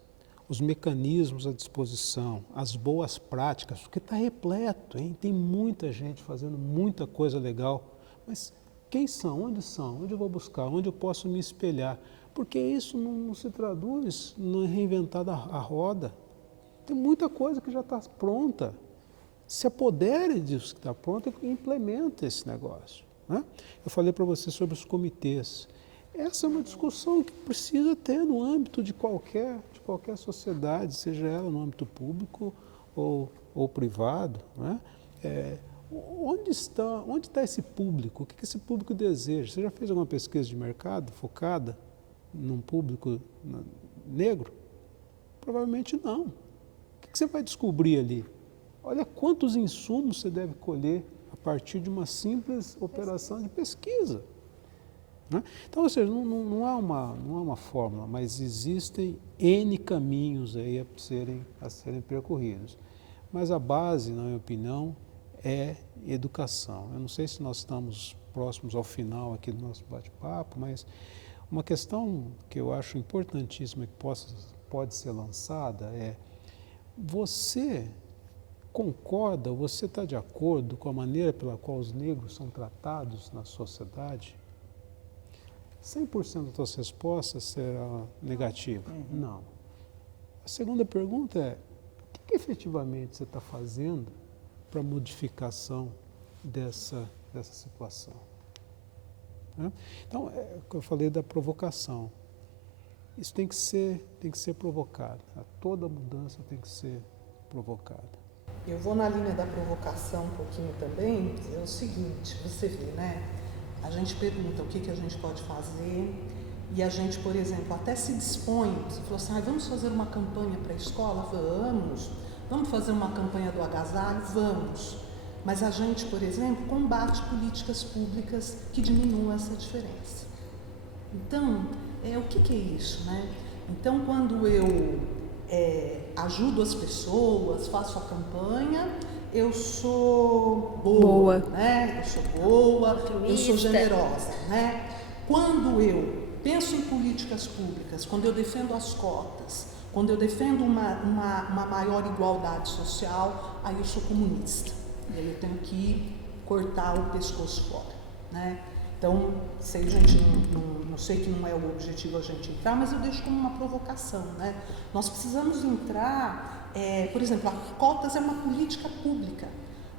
os mecanismos à disposição, as boas práticas, porque está repleto, hein? Tem muita gente fazendo muita coisa legal, mas quem são? Onde eu vou buscar? Onde eu posso me espelhar? Porque isso não se traduz em reinventar a roda. Tem muita coisa que já está pronta. Se apodere disso que está pronto e implemente esse negócio, né? Eu falei para você sobre os comitês. Essa é uma discussão que precisa ter no âmbito de qualquer sociedade, seja ela no âmbito público ou privado, né? Onde está esse público? O que esse público deseja? Você já fez alguma pesquisa de mercado focada num público negro? Provavelmente não. O que você vai descobrir ali? Olha quantos insumos você deve colher a partir de uma simples operação de pesquisa, né? Então, ou seja, não há uma fórmula, mas existem N caminhos aí a serem percorridos. Mas a base, na minha opinião, é educação. Eu não sei se nós estamos próximos ao final aqui do nosso bate-papo, mas uma questão que eu acho importantíssima que pode ser lançada é: você concorda, você está de acordo com a maneira pela qual os negros são tratados na sociedade? 100% das respostas será negativa. Não. A segunda pergunta é: o que efetivamente você está fazendo para a modificação dessa situação? Né? Então, eu falei da provocação. Isso tem que ser provocado. Toda mudança tem que ser provocada. Eu vou na linha da provocação um pouquinho também, dizer o seguinte: você vê, né? A gente pergunta o que a gente pode fazer e a gente, por exemplo, até se dispõe. Você falou assim: vamos fazer uma campanha para a escola? Vamos. Vamos fazer uma campanha do agasalho? Vamos. Mas a gente, por exemplo, combate políticas públicas que diminuam essa diferença. Então, o que é isso, né? Então, quando eu ajudo as pessoas, faço a campanha, eu sou boa. Né? Eu sou boa, eu sou generosa, né? Quando eu penso em políticas públicas, quando eu defendo as cotas, quando eu defendo uma maior igualdade social, aí eu sou comunista. E aí eu tenho que cortar o pescoço fora, né? Então, sei, gente, não sei que não é o objetivo a gente entrar, mas eu deixo como uma provocação, né? Nós precisamos entrar, por exemplo, a cotas é uma política pública.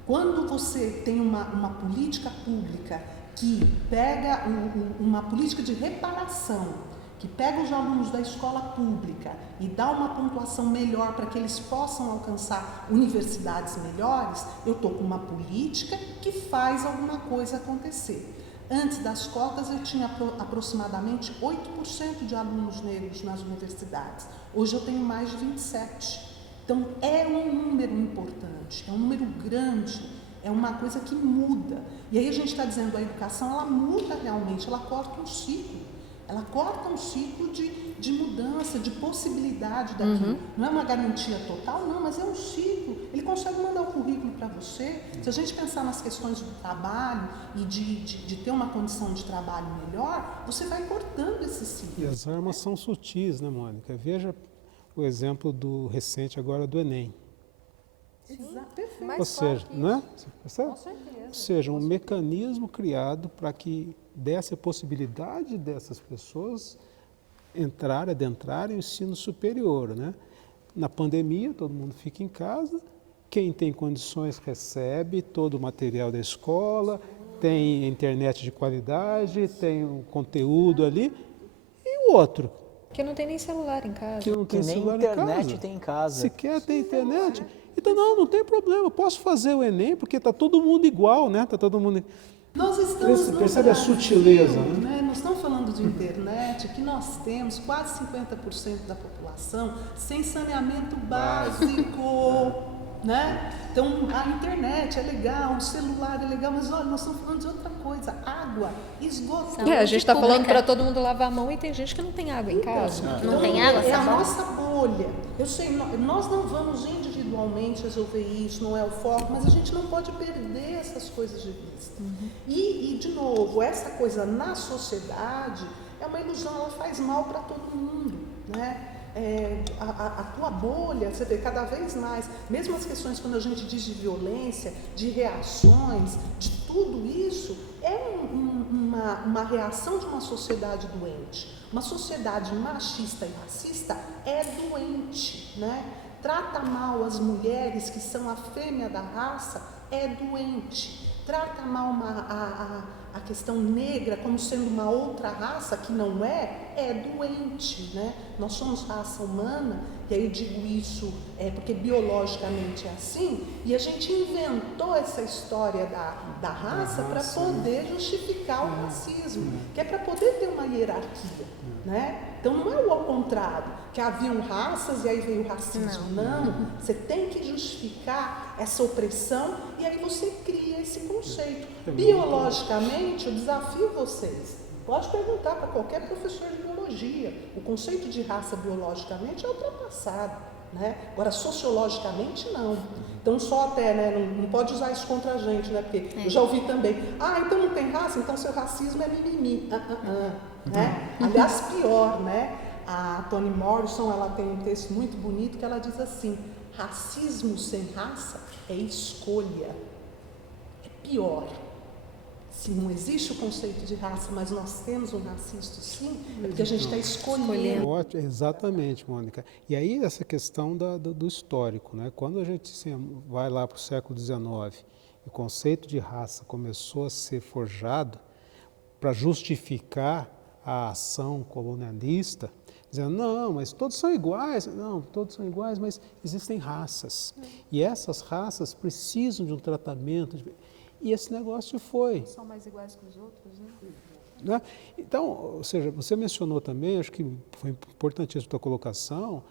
Quando você tem uma política pública que pega uma política de reparação, que pega os alunos da escola pública e dá uma pontuação melhor para que eles possam alcançar universidades melhores, eu estou com uma política que faz alguma coisa acontecer. Antes das cotas, eu tinha aproximadamente 8% de alunos negros nas universidades. Hoje eu tenho mais de 27%. Então, é um número importante, é um número grande, é uma coisa que muda. E aí a gente está dizendo, a educação, ela muda realmente, ela corta um ciclo. Ela corta um ciclo de mudança, de possibilidade daquilo. Não é uma garantia total, não, mas é um ciclo. Ele consegue mandar o currículo para você. Se a gente pensar nas questões do trabalho e de ter uma condição de trabalho melhor, você vai cortando esse ciclo. E as armas são sutis, né, Mônica? Veja o exemplo recente agora do Enem. Exato, perfeito. Ou seja, não é? Com certeza. Ou seja, um mecanismo criado para que desse a possibilidade dessas pessoas adentrarem o ensino superior, né? Na pandemia, todo mundo fica em casa, quem tem condições recebe todo o material da escola, tem internet de qualidade, tem um conteúdo ali, e o outro? Que não tem nem celular em casa. Que não tem Que nem celular internet em casa. tem em casa. Sequer tem internet. Então, não tem problema, posso fazer o Enem, porque está todo mundo igual, né? Tá todo mundo... Nós estamos no Percebe a Brasil, sutileza, né? Nós estamos falando de internet, que nós temos quase 50% da população sem saneamento básico, né? Então, a internet é legal, o celular é legal, mas olha, nós estamos falando de outra coisa, água, esgoto. A gente está falando pública. para todo mundo lavar a mão e tem gente que não tem água em casa. Não tem água, É a sabão? nossa bolha. Eu sei, nós não vamos individualmente resolver isso, não é o foco, mas a gente não pode perder essas coisas de vista. E, de novo, essa coisa na sociedade é uma ilusão, ela faz mal para todo mundo, né? A tua bolha, você vê cada vez mais, mesmo as questões quando a gente diz de violência, de reações, de tudo isso, é uma reação de uma sociedade doente. Uma sociedade machista e racista é doente, né? Trata mal as mulheres que são a fêmea da raça, é doente. Trata mal a questão negra como sendo uma outra raça que não é doente, né? Nós somos raça humana, e aí eu digo isso porque biologicamente é assim, e a gente inventou essa história da raça para poder justificar o racismo, que é para poder ter uma hierarquia, né? Então não é o ao contrário, que haviam raças e aí veio o racismo, não. Você tem que justificar essa opressão e aí você cria esse conceito. Biologicamente, eu desafio vocês. Pode perguntar para qualquer professor de biologia. O conceito de raça biologicamente é ultrapassado, né? Agora, sociologicamente, não. Então, só até, né? Não pode usar isso contra a gente, né? Porque eu já ouvi também. Então não tem raça? Então seu racismo é mimimi. Né? Aliás, pior, né? A Toni Morrison, ela tem um texto muito bonito que ela diz assim: racismo sem raça é escolha. É pior. Se não existe o conceito de raça, mas nós temos um racista sim, é porque a gente está escolhendo. Ótimo, exatamente, Mônica. E aí essa questão do histórico, né? Quando a gente vai lá para o século XIX, o conceito de raça começou a ser forjado para justificar a ação colonialista, dizendo, não, mas todos são iguais. Não, todos são iguais, mas existem raças. E essas raças precisam de um tratamento. E esse negócio foi. São mais iguais que os outros, né? Então, ou seja, você mencionou também, acho que foi importantíssima a tua colocação,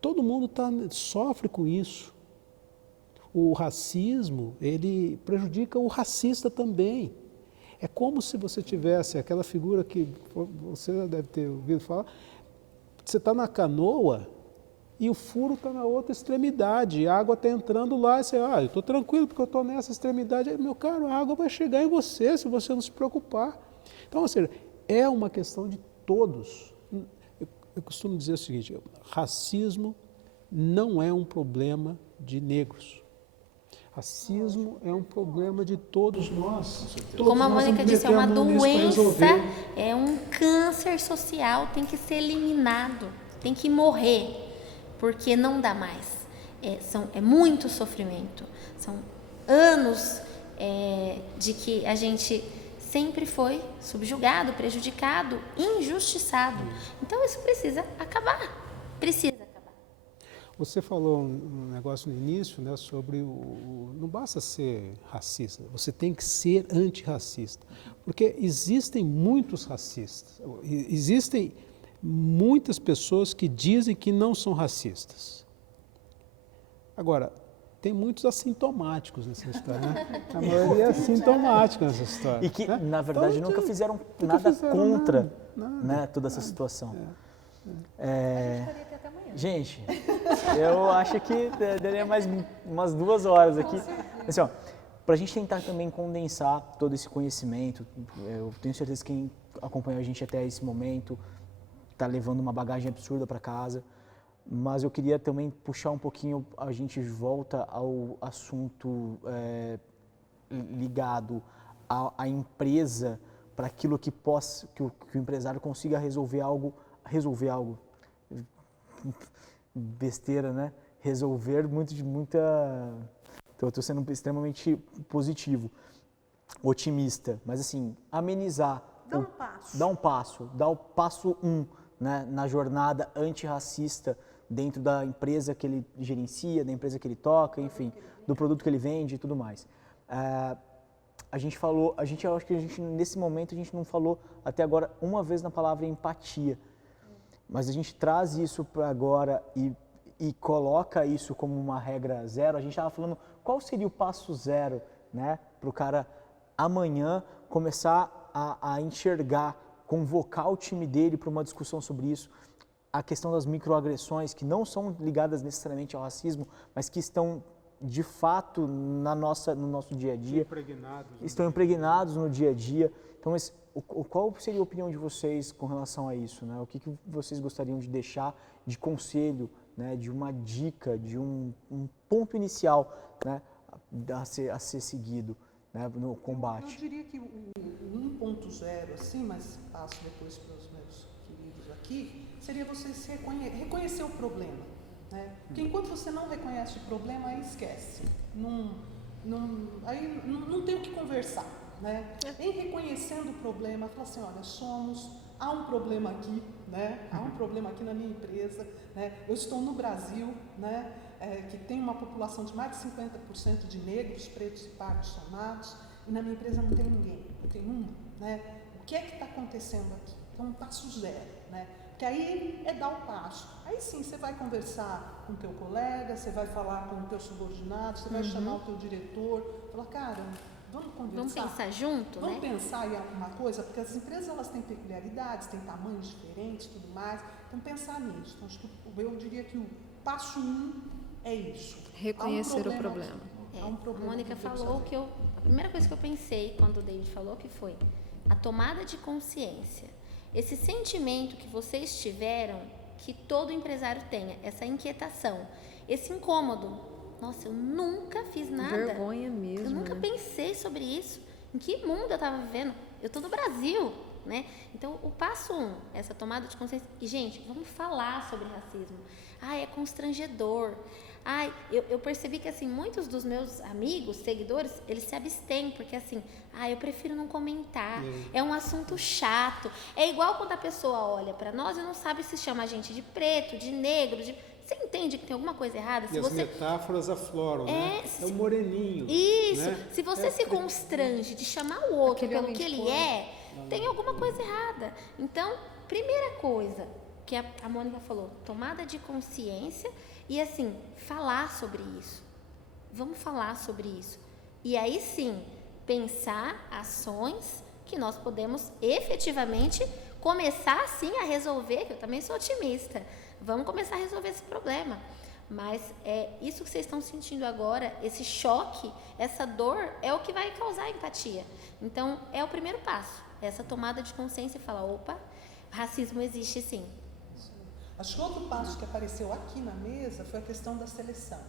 todo mundo sofre com isso. O racismo, ele prejudica o racista também. É como se você tivesse aquela figura que você deve ter ouvido falar, você está na canoa e o furo está na outra extremidade, a água está entrando lá, e você, eu estou tranquilo porque eu estou nessa extremidade. Meu caro, a água vai chegar em você se você não se preocupar. Então, ou seja, é uma questão de todos. Eu costumo dizer o seguinte, racismo não é um problema de negros. Racismo é um problema de todos nós. Como a Mônica disse, é uma doença, resolver. é um câncer social, tem que ser eliminado, tem que morrer. Porque não dá mais. É muito sofrimento. São anos de que a gente sempre foi subjugado, prejudicado, injustiçado. Então isso precisa acabar. Precisa acabar. Você falou um negócio no início, né, sobre não basta ser racista, você tem que ser antirracista. Porque existem muitos racistas, existem muitas pessoas que dizem que não são racistas. Agora, tem muitos assintomáticos nessa história, né? A maioria é assintomática nessa história. E que, né? na verdade, Então, nunca fizeram nada contra nada. né, toda essa situação. até amanhã. Gente, eu acho que daria mais umas 2 horas aqui. Assim, para a gente tentar também condensar todo esse conhecimento, eu tenho certeza que quem acompanhou a gente até esse momento está levando uma bagagem absurda para casa, mas eu queria também puxar um pouquinho, a gente volta ao assunto ligado à empresa para aquilo que o empresário consiga resolver algo, besteira, né? Resolver muita... Então, eu estou sendo extremamente positivo, otimista, mas assim, amenizar. Dá um passo. Dá o passo 1, né, na jornada antirracista dentro da empresa que ele gerencia, da empresa que ele toca, enfim, do produto que ele vende e tudo mais. Eu acho que nesse momento a gente não falou até agora uma vez na palavra empatia, mas a gente traz isso para agora e coloca isso como uma regra zero. A gente estava falando qual seria o passo zero, né, para o cara amanhã começar a enxergar, convocar o time dele para uma discussão sobre isso, a questão das microagressões que não são ligadas necessariamente ao racismo, mas que estão de fato no nosso dia a dia. Estão impregnados no dia a dia. Então, qual seria a opinião de vocês com relação a isso, né? O que vocês gostariam de deixar de conselho, né? De uma dica, de um ponto inicial, né? a ser seguido, né? No combate? Eu diria que o 1.0, assim, mas passo depois para os meus queridos aqui, seria você reconhecer o problema. Né? Porque enquanto você não reconhece o problema, aí esquece. Aí não tem o que conversar. Né? Em reconhecendo o problema, fala assim, olha, há um problema aqui, né? Há um problema aqui na minha empresa, né? Eu estou no Brasil, né? Que tem uma população de mais de 50% de negros, pretos e pardos somados, e na minha empresa não tem ninguém, não tem uma. Né? O que é que está acontecendo aqui? Então, um passo zero. Né? Porque aí é dar o passo. Aí sim, você vai conversar com o teu colega, você vai falar com o teu subordinado, você vai chamar o teu diretor, falar, cara, vamos conversar. Vamos pensar junto, Vamos né? pensar em alguma coisa, porque as empresas elas têm peculiaridades, têm tamanhos diferentes e tudo mais. Então, pensar nisso. Então, acho que eu diria que o passo 1 é isso. Reconhecer o problema. Há um problema. A Mônica falou que a primeira coisa que eu pensei quando o David falou que foi a tomada de consciência. Esse sentimento que vocês tiveram, que todo empresário tenha, essa inquietação, esse incômodo. Nossa, eu nunca fiz nada. Vergonha mesmo. Eu nunca pensei sobre isso. Em que mundo eu estava vivendo? Eu estou no Brasil, né? Então, o passo 1, essa tomada de consciência. E, gente, vamos falar sobre racismo. É constrangedor. Eu percebi que, assim, muitos dos meus amigos, seguidores, eles se abstêm, porque, assim, eu prefiro não comentar. É um assunto chato. É igual quando a pessoa olha para nós e não sabe se chama a gente de preto, de negro, Você entende que tem alguma coisa errada? As metáforas afloram, né? É o moreninho. Isso. Né? Se você se constrange de chamar o outro pelo que ele é, tem alguma coisa errada. Então, primeira coisa que a Mônica falou, tomada de consciência e, assim, falar sobre isso. Vamos falar sobre isso. E aí, sim, pensar ações que nós podemos efetivamente começar, sim, a resolver, que eu também sou otimista. Vamos começar a resolver esse problema. Mas isso que vocês estão sentindo agora, esse choque, essa dor, é o que vai causar empatia. Então, é o primeiro passo. Essa tomada de consciência e falar, opa, racismo existe sim. Acho que outro passo que apareceu aqui na mesa foi a questão da seleção.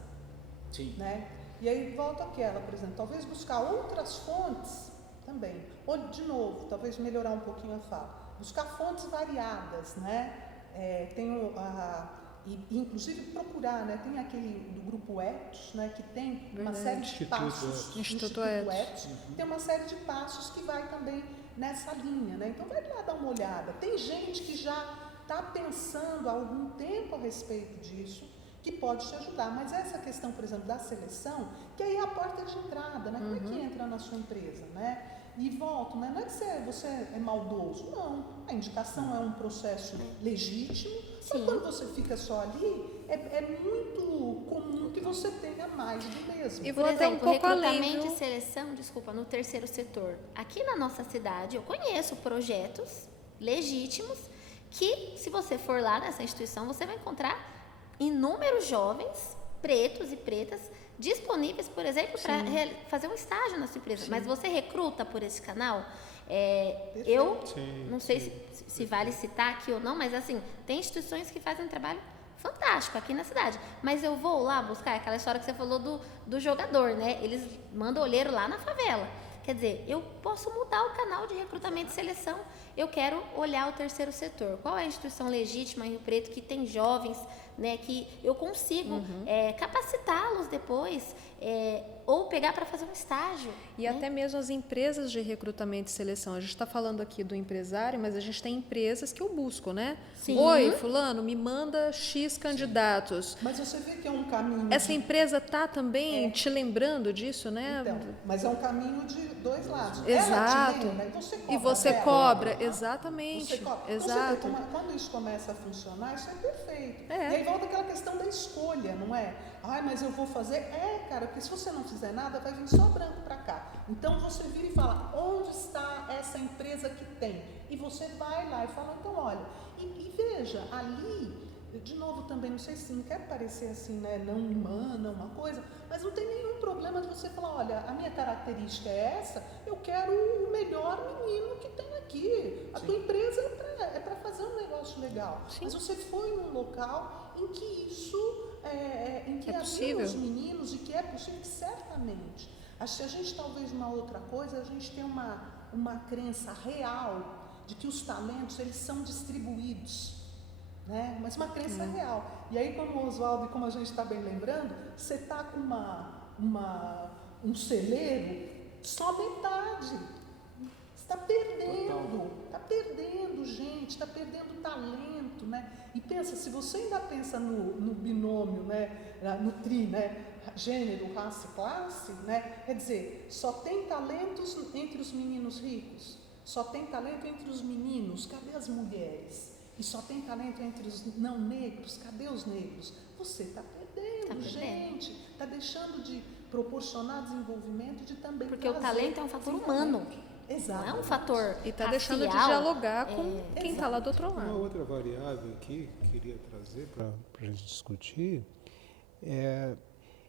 Sim. Né? E aí volta àquela, por exemplo, talvez buscar outras fontes também. Ou, de novo, talvez melhorar um pouquinho a fala. Buscar fontes variadas, né? Inclusive procurar, né? Tem aquele do grupo Etos, né? Que tem uma série de passos. Instituto Etos. Tem uma série de passos que vai também nessa linha, né? Então vai lá dar uma olhada. Tem gente que já está pensando há algum tempo a respeito disso, que pode te ajudar. Mas essa questão, por exemplo, da seleção, que aí é a porta de entrada, né? Como é que entra na sua empresa, né? E volto, né? Não é que você é maldoso, não. A indicação é um processo legítimo, só que quando você fica só ali, é muito comum que você tenha mais do mesmo. E Por vou até exemplo, um pouco recrutamento além, viu? e seleção, no terceiro setor. Aqui na nossa cidade, eu conheço projetos legítimos que, se você for lá nessa instituição, você vai encontrar inúmeros jovens, pretos e pretas, disponíveis, por exemplo, para fazer um estágio na sua empresa. Mas você recruta por esse canal? Eu não sei se vale citar aqui ou não, mas assim, tem instituições que fazem um trabalho fantástico aqui na cidade. Mas eu vou lá buscar aquela história que você falou do jogador, né? Eles mandam olheiro lá na favela. Quer Quer dizer, eu posso mudar o canal de recrutamento e seleção. Eu quero olhar o terceiro setor. Qual é a instituição legítima em Rio Preto que tem jovens, né, que eu consigo capacitá-los depois, ou pegar para fazer um estágio. E até mesmo as empresas de recrutamento e seleção. A gente está falando aqui do empresário, mas a gente tem empresas que eu busco, né? Sim. Oi, fulano, me manda X candidatos. Mas você vê que é um caminho... Essa empresa está também te lembrando disso, né? Então, mas é um caminho de dois lados. Exato. Ela te lembra, E você dela. cobra, exatamente. Você cobra. Exato. Então, quando isso começa a funcionar, isso é perfeito. É. E aí volta aquela questão da escolha, não é? Ai, mas eu vou fazer. Cara, porque se você não fizer nada, vai vir só branco para cá. Então você vira e fala, onde está essa empresa que tem? E você vai lá e fala, então olha, e veja, ali, de novo também, não sei se não quero parecer assim, né, não humana, uma coisa, mas não tem nenhum problema de você falar, olha, a minha característica é essa, eu quero o melhor menino que tem aqui. A tua empresa é para fazer um negócio legal. Sim. Mas você foi num local em que isso, em que havia os meninos e que é possível, que certamente. Se a gente talvez uma outra coisa, a gente tem uma crença real de que os talentos eles são distribuídos. Né? Mas uma crença real. E aí, como o Oswaldo, e como a gente está bem lembrando, você está com um celeiro só metade. Você está perdendo gente, está perdendo talento, né? E pensa, se você ainda pensa no binômio, né? No tri, né? Gênero, raça e classe, né? Quer dizer, só tem talentos entre os meninos ricos, só tem talento entre os meninos, cadê as mulheres? E só tem talento entre os não negros, cadê os negros? Você está perdendo, gente, está deixando de proporcionar desenvolvimento de também. Porque o talento é um fator humano. Exato. Não é um fator E está deixando de dialogar com quem está lá do outro lado. Uma outra variável aqui que eu queria trazer para a gente discutir é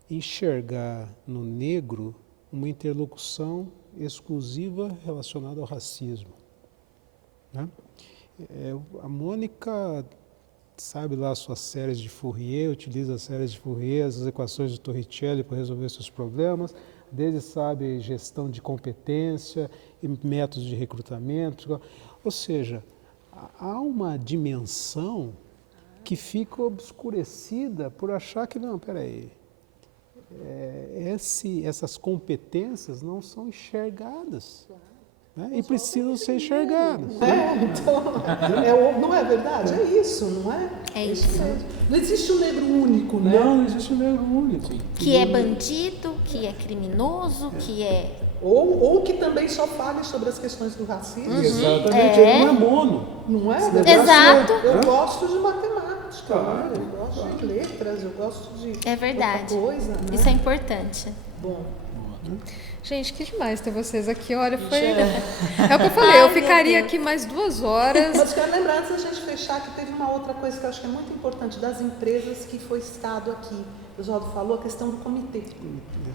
enxergar no negro uma interlocução exclusiva relacionada ao racismo. Né? A Mônica sabe lá as suas séries de Fourier, utiliza as séries de Fourier, as equações de Torricelli para resolver seus problemas, desde sabe gestão de competência e métodos de recrutamento. Ou seja, há uma dimensão que fica obscurecida por achar que, não, peraí, essas competências não são enxergadas. Né? E precisam ser enxergadas. Então, não é verdade? É isso, não é? É isso. Não existe um negro único, né? Não existe um negro único. Que é bandido, que é criminoso, que é... Ou que também só fale sobre as questões do racismo. Exatamente, ele não é mono. Não é? Exato. Eu gosto de matemática, né? Eu gosto de letras, eu gosto de verdade. outra coisa, né? Isso é importante. Bom. Gente, que demais ter vocês aqui. Olha, foi... É o que eu falei, eu ficaria aqui mais 2 horas. Mas quero lembrar, antes da gente fechar, que teve uma outra coisa que eu acho que é muito importante das empresas que foi citado aqui. O Oswaldo falou, a questão do comitê.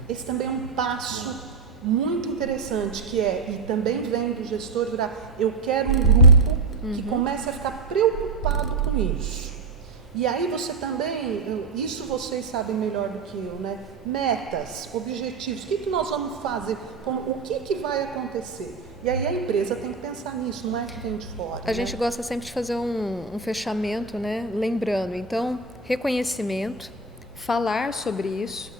Esse também é um passo muito interessante, que e também vem do gestor virar, eu quero um grupo que comece a ficar preocupado com isso. E aí você também, isso vocês sabem melhor do que eu, né? Metas, objetivos, o que nós vamos fazer, o que vai acontecer? E aí a empresa tem que pensar nisso, não é que vem de fora. A gente gosta sempre de fazer um fechamento, né? Lembrando, então, reconhecimento, falar sobre isso,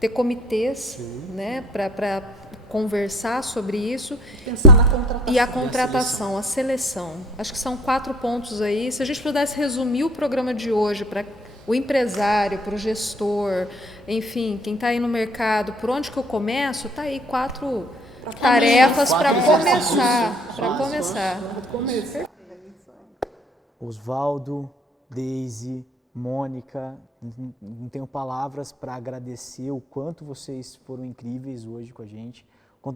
ter comitês, né? Para conversar sobre isso. Pensar na contratação. E a contratação, a seleção. Acho que são 4 pontos aí. Se a gente pudesse resumir o programa de hoje para o empresário, para o gestor, enfim, quem está aí no mercado, por onde que eu começo, está aí 4 tarefas para começar. Oswaldo, Deise, Mônica, não tenho palavras para agradecer o quanto vocês foram incríveis hoje com a gente.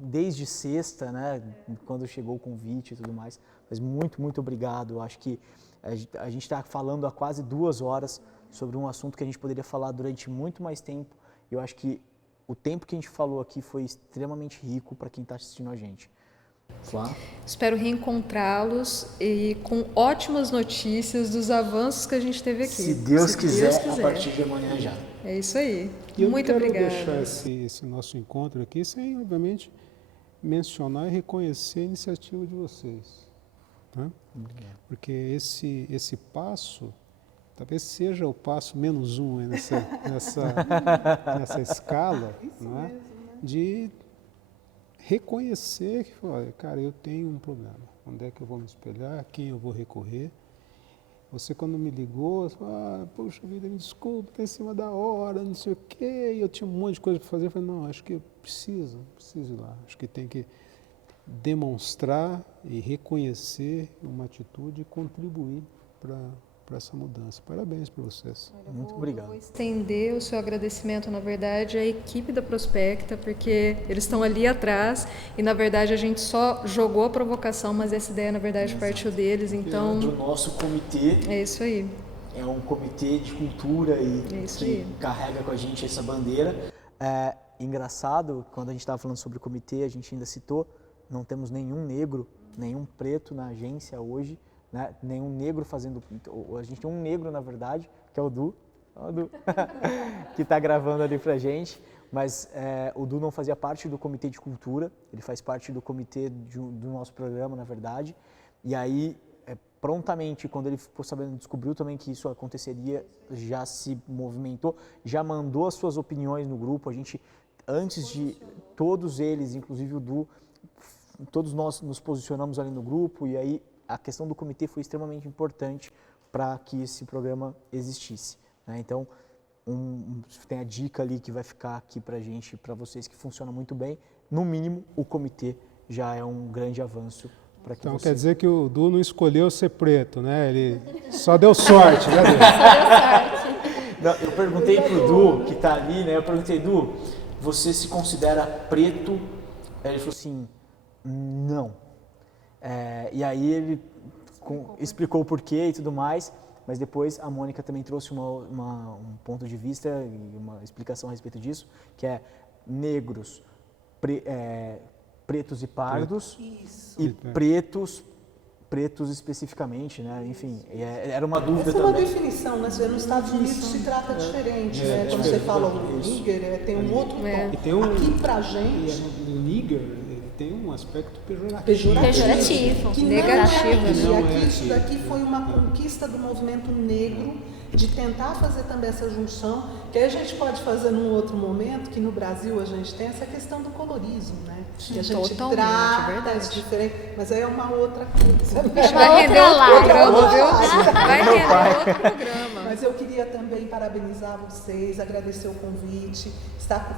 Desde sexta, né, quando chegou o convite e tudo mais. Mas muito, muito obrigado. Eu acho que a gente está falando há quase 2 horas sobre um assunto que a gente poderia falar durante muito mais tempo. E eu acho que o tempo que a gente falou aqui foi extremamente rico para quem está assistindo a gente. Claro. Espero reencontrá-los e com ótimas notícias dos avanços que a gente teve aqui. Se Deus quiser, a partir de amanhã já. É isso aí. E eu Muito não quero obrigada. deixar esse nosso encontro aqui sem, obviamente, mencionar e reconhecer a iniciativa de vocês. Tá? Porque esse passo talvez seja o passo -1 aí nessa escala, não é? De reconhecer que, olha, cara, eu tenho um problema. Onde é que eu vou me espelhar? A quem eu vou recorrer? Você, quando me ligou, você falou, poxa vida, me desculpa, está em cima da hora, não sei o quê. E eu tinha um monte de coisa para fazer. Eu falei, não, acho que eu preciso ir lá. Acho que tem que demonstrar e reconhecer uma atitude e contribuir para essa mudança. Parabéns para vocês. Muito obrigado. Eu vou estender o seu agradecimento, na verdade, à equipe da Prospecta, porque eles estão ali atrás e, na verdade, a gente só jogou a provocação, mas essa ideia, na verdade, partiu deles. Então, Do nosso comitê, é isso aí. é um comitê de cultura e que carrega com a gente essa bandeira. É engraçado, quando a gente estava falando sobre o comitê, a gente ainda citou, não temos nenhum negro, nenhum preto na agência hoje, né? Nenhum negro fazendo... A gente tem um negro, na verdade, que é o Du, que está gravando ali pra gente, mas o Du não fazia parte do comitê de cultura, ele faz parte do comitê do nosso programa, na verdade, e aí, prontamente, quando ele ficou sabendo, descobriu também que isso aconteceria, já se movimentou, já mandou as suas opiniões no grupo, a gente, antes de todos eles, inclusive o Du, todos nós nos posicionamos ali no grupo, e aí a questão do comitê foi extremamente importante para que esse programa existisse, né? Então, tem a dica ali que vai ficar aqui para a gente, para vocês, que funciona muito bem. No mínimo, o comitê já é um grande avanço para que Então, você... quer dizer que o Du não escolheu ser preto, né? Ele só deu sorte, né, Du? Não, eu perguntei pro Du, que está ali, né? Eu perguntei, Du, você se considera preto? Aí ele falou assim, não. E aí ele explicou o porquê e tudo mais, mas depois a Mônica também trouxe um ponto de vista e uma explicação a respeito disso, que é negros, pretos e pardos, e pretos especificamente, né? Enfim, era uma dúvida Essa também. É uma definição, mas nos Estados Unidos se trata diferente, né? Quando você fala o nigger, tem um outro tom. E tem Aqui pra gente... o nigger tem um aspecto pejorativo. Pejorativo. Negativo, E né? aqui, isso daqui foi uma conquista do movimento negro de tentar fazer também essa junção, que aí a gente pode fazer num outro momento, que no Brasil a gente tem essa questão do colorismo, né? Que a gente Totalmente, trata verdade. diferente, mas aí é uma outra coisa. Vai render outro programa, viu? live. Vai render outro programa. Mas eu queria também parabenizar vocês, agradecer o convite,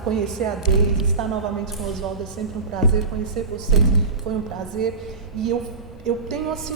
conhecer a Deise, estar novamente com o Oswaldo, é sempre um prazer, conhecer vocês foi um prazer. E eu tenho assim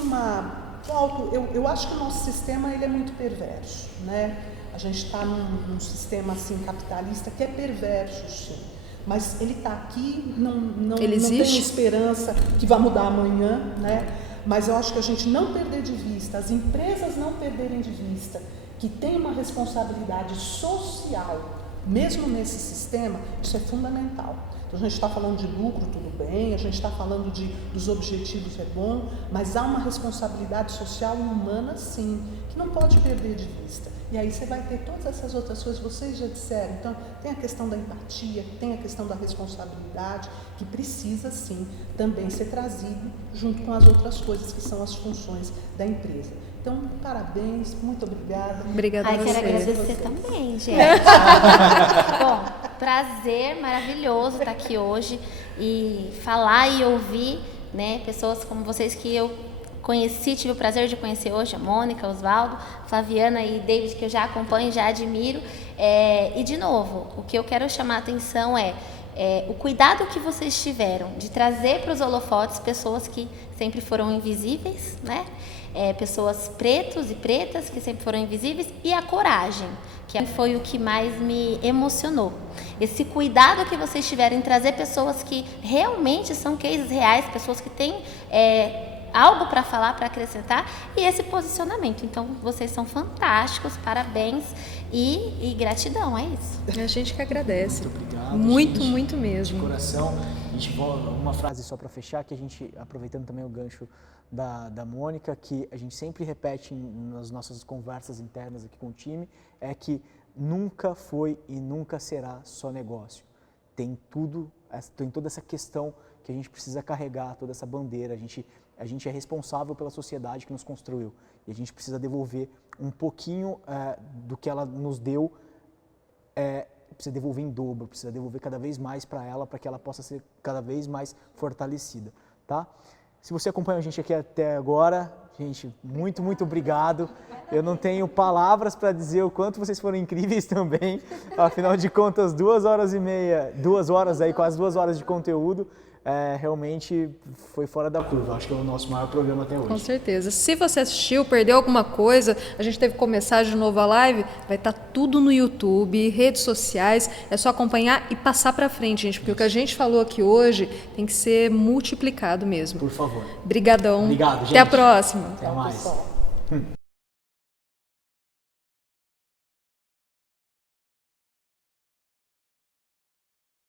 eu acho que o nosso sistema ele é muito perverso, né? A gente está num sistema assim capitalista que é perverso, sim. Mas ele está aqui, não tem esperança que vai mudar amanhã, né? Mas eu acho que a gente não perder de vista, as empresas não perderem de vista que tem uma responsabilidade social, mesmo nesse sistema, isso é fundamental. Então, a gente está falando de lucro, tudo bem, a gente está falando dos objetivos, é bom, mas há uma responsabilidade social e humana, sim, que não pode perder de vista. E aí você vai ter todas essas outras coisas, vocês já disseram. Então, tem a questão da empatia, tem a questão da responsabilidade, que precisa, sim, também ser trazido junto com as outras coisas que são as funções da empresa. Então, parabéns, muito obrigada. Obrigada a você. Quero agradecer também, gente. Bom, prazer maravilhoso estar aqui hoje e falar e ouvir, né, pessoas como vocês que eu conheci, tive o prazer de conhecer hoje, a Mônica, o Oswaldo, Flaviana e David, que eu já acompanho, já admiro. E, de novo, o que eu quero chamar a atenção é o cuidado que vocês tiveram de trazer para os holofotes pessoas que sempre foram invisíveis, né? Pessoas pretos e pretas que sempre foram invisíveis, e a coragem, que foi o que mais me emocionou. Esse cuidado que vocês tiveram em trazer pessoas que realmente são cases reais, pessoas que têm algo para falar, para acrescentar, e esse posicionamento. Então, vocês são fantásticos, parabéns e gratidão, é isso. A gente que agradece. Muito obrigado. Muito mesmo. De coração. Uma frase só para fechar, que a gente, aproveitando também o gancho da Mônica, que a gente sempre repete nas nossas conversas internas aqui com o time, é que nunca foi e nunca será só negócio. Tem toda essa questão que a gente precisa carregar toda essa bandeira. A gente é responsável pela sociedade que nos construiu e a gente precisa devolver um pouquinho do que ela nos deu, precisa devolver em dobro, precisa devolver cada vez mais para ela, para que ela possa ser cada vez mais fortalecida, tá? Se você acompanha a gente aqui até agora, gente, muito, muito obrigado. Eu não tenho palavras para dizer o quanto vocês foram incríveis também. Afinal de contas, 2 horas e meia, 2 horas aí, quase 2 horas de conteúdo. Realmente foi fora da curva. Acho que é o nosso maior programa até hoje. Com certeza. Se você assistiu, perdeu alguma coisa, a gente teve que começar de novo a live, vai estar tudo no YouTube, redes sociais, é só acompanhar e passar para frente, gente, porque o que a gente falou aqui hoje tem que ser multiplicado mesmo. Por favor. Obrigadão. Obrigado, gente. Até a próxima. Até mais.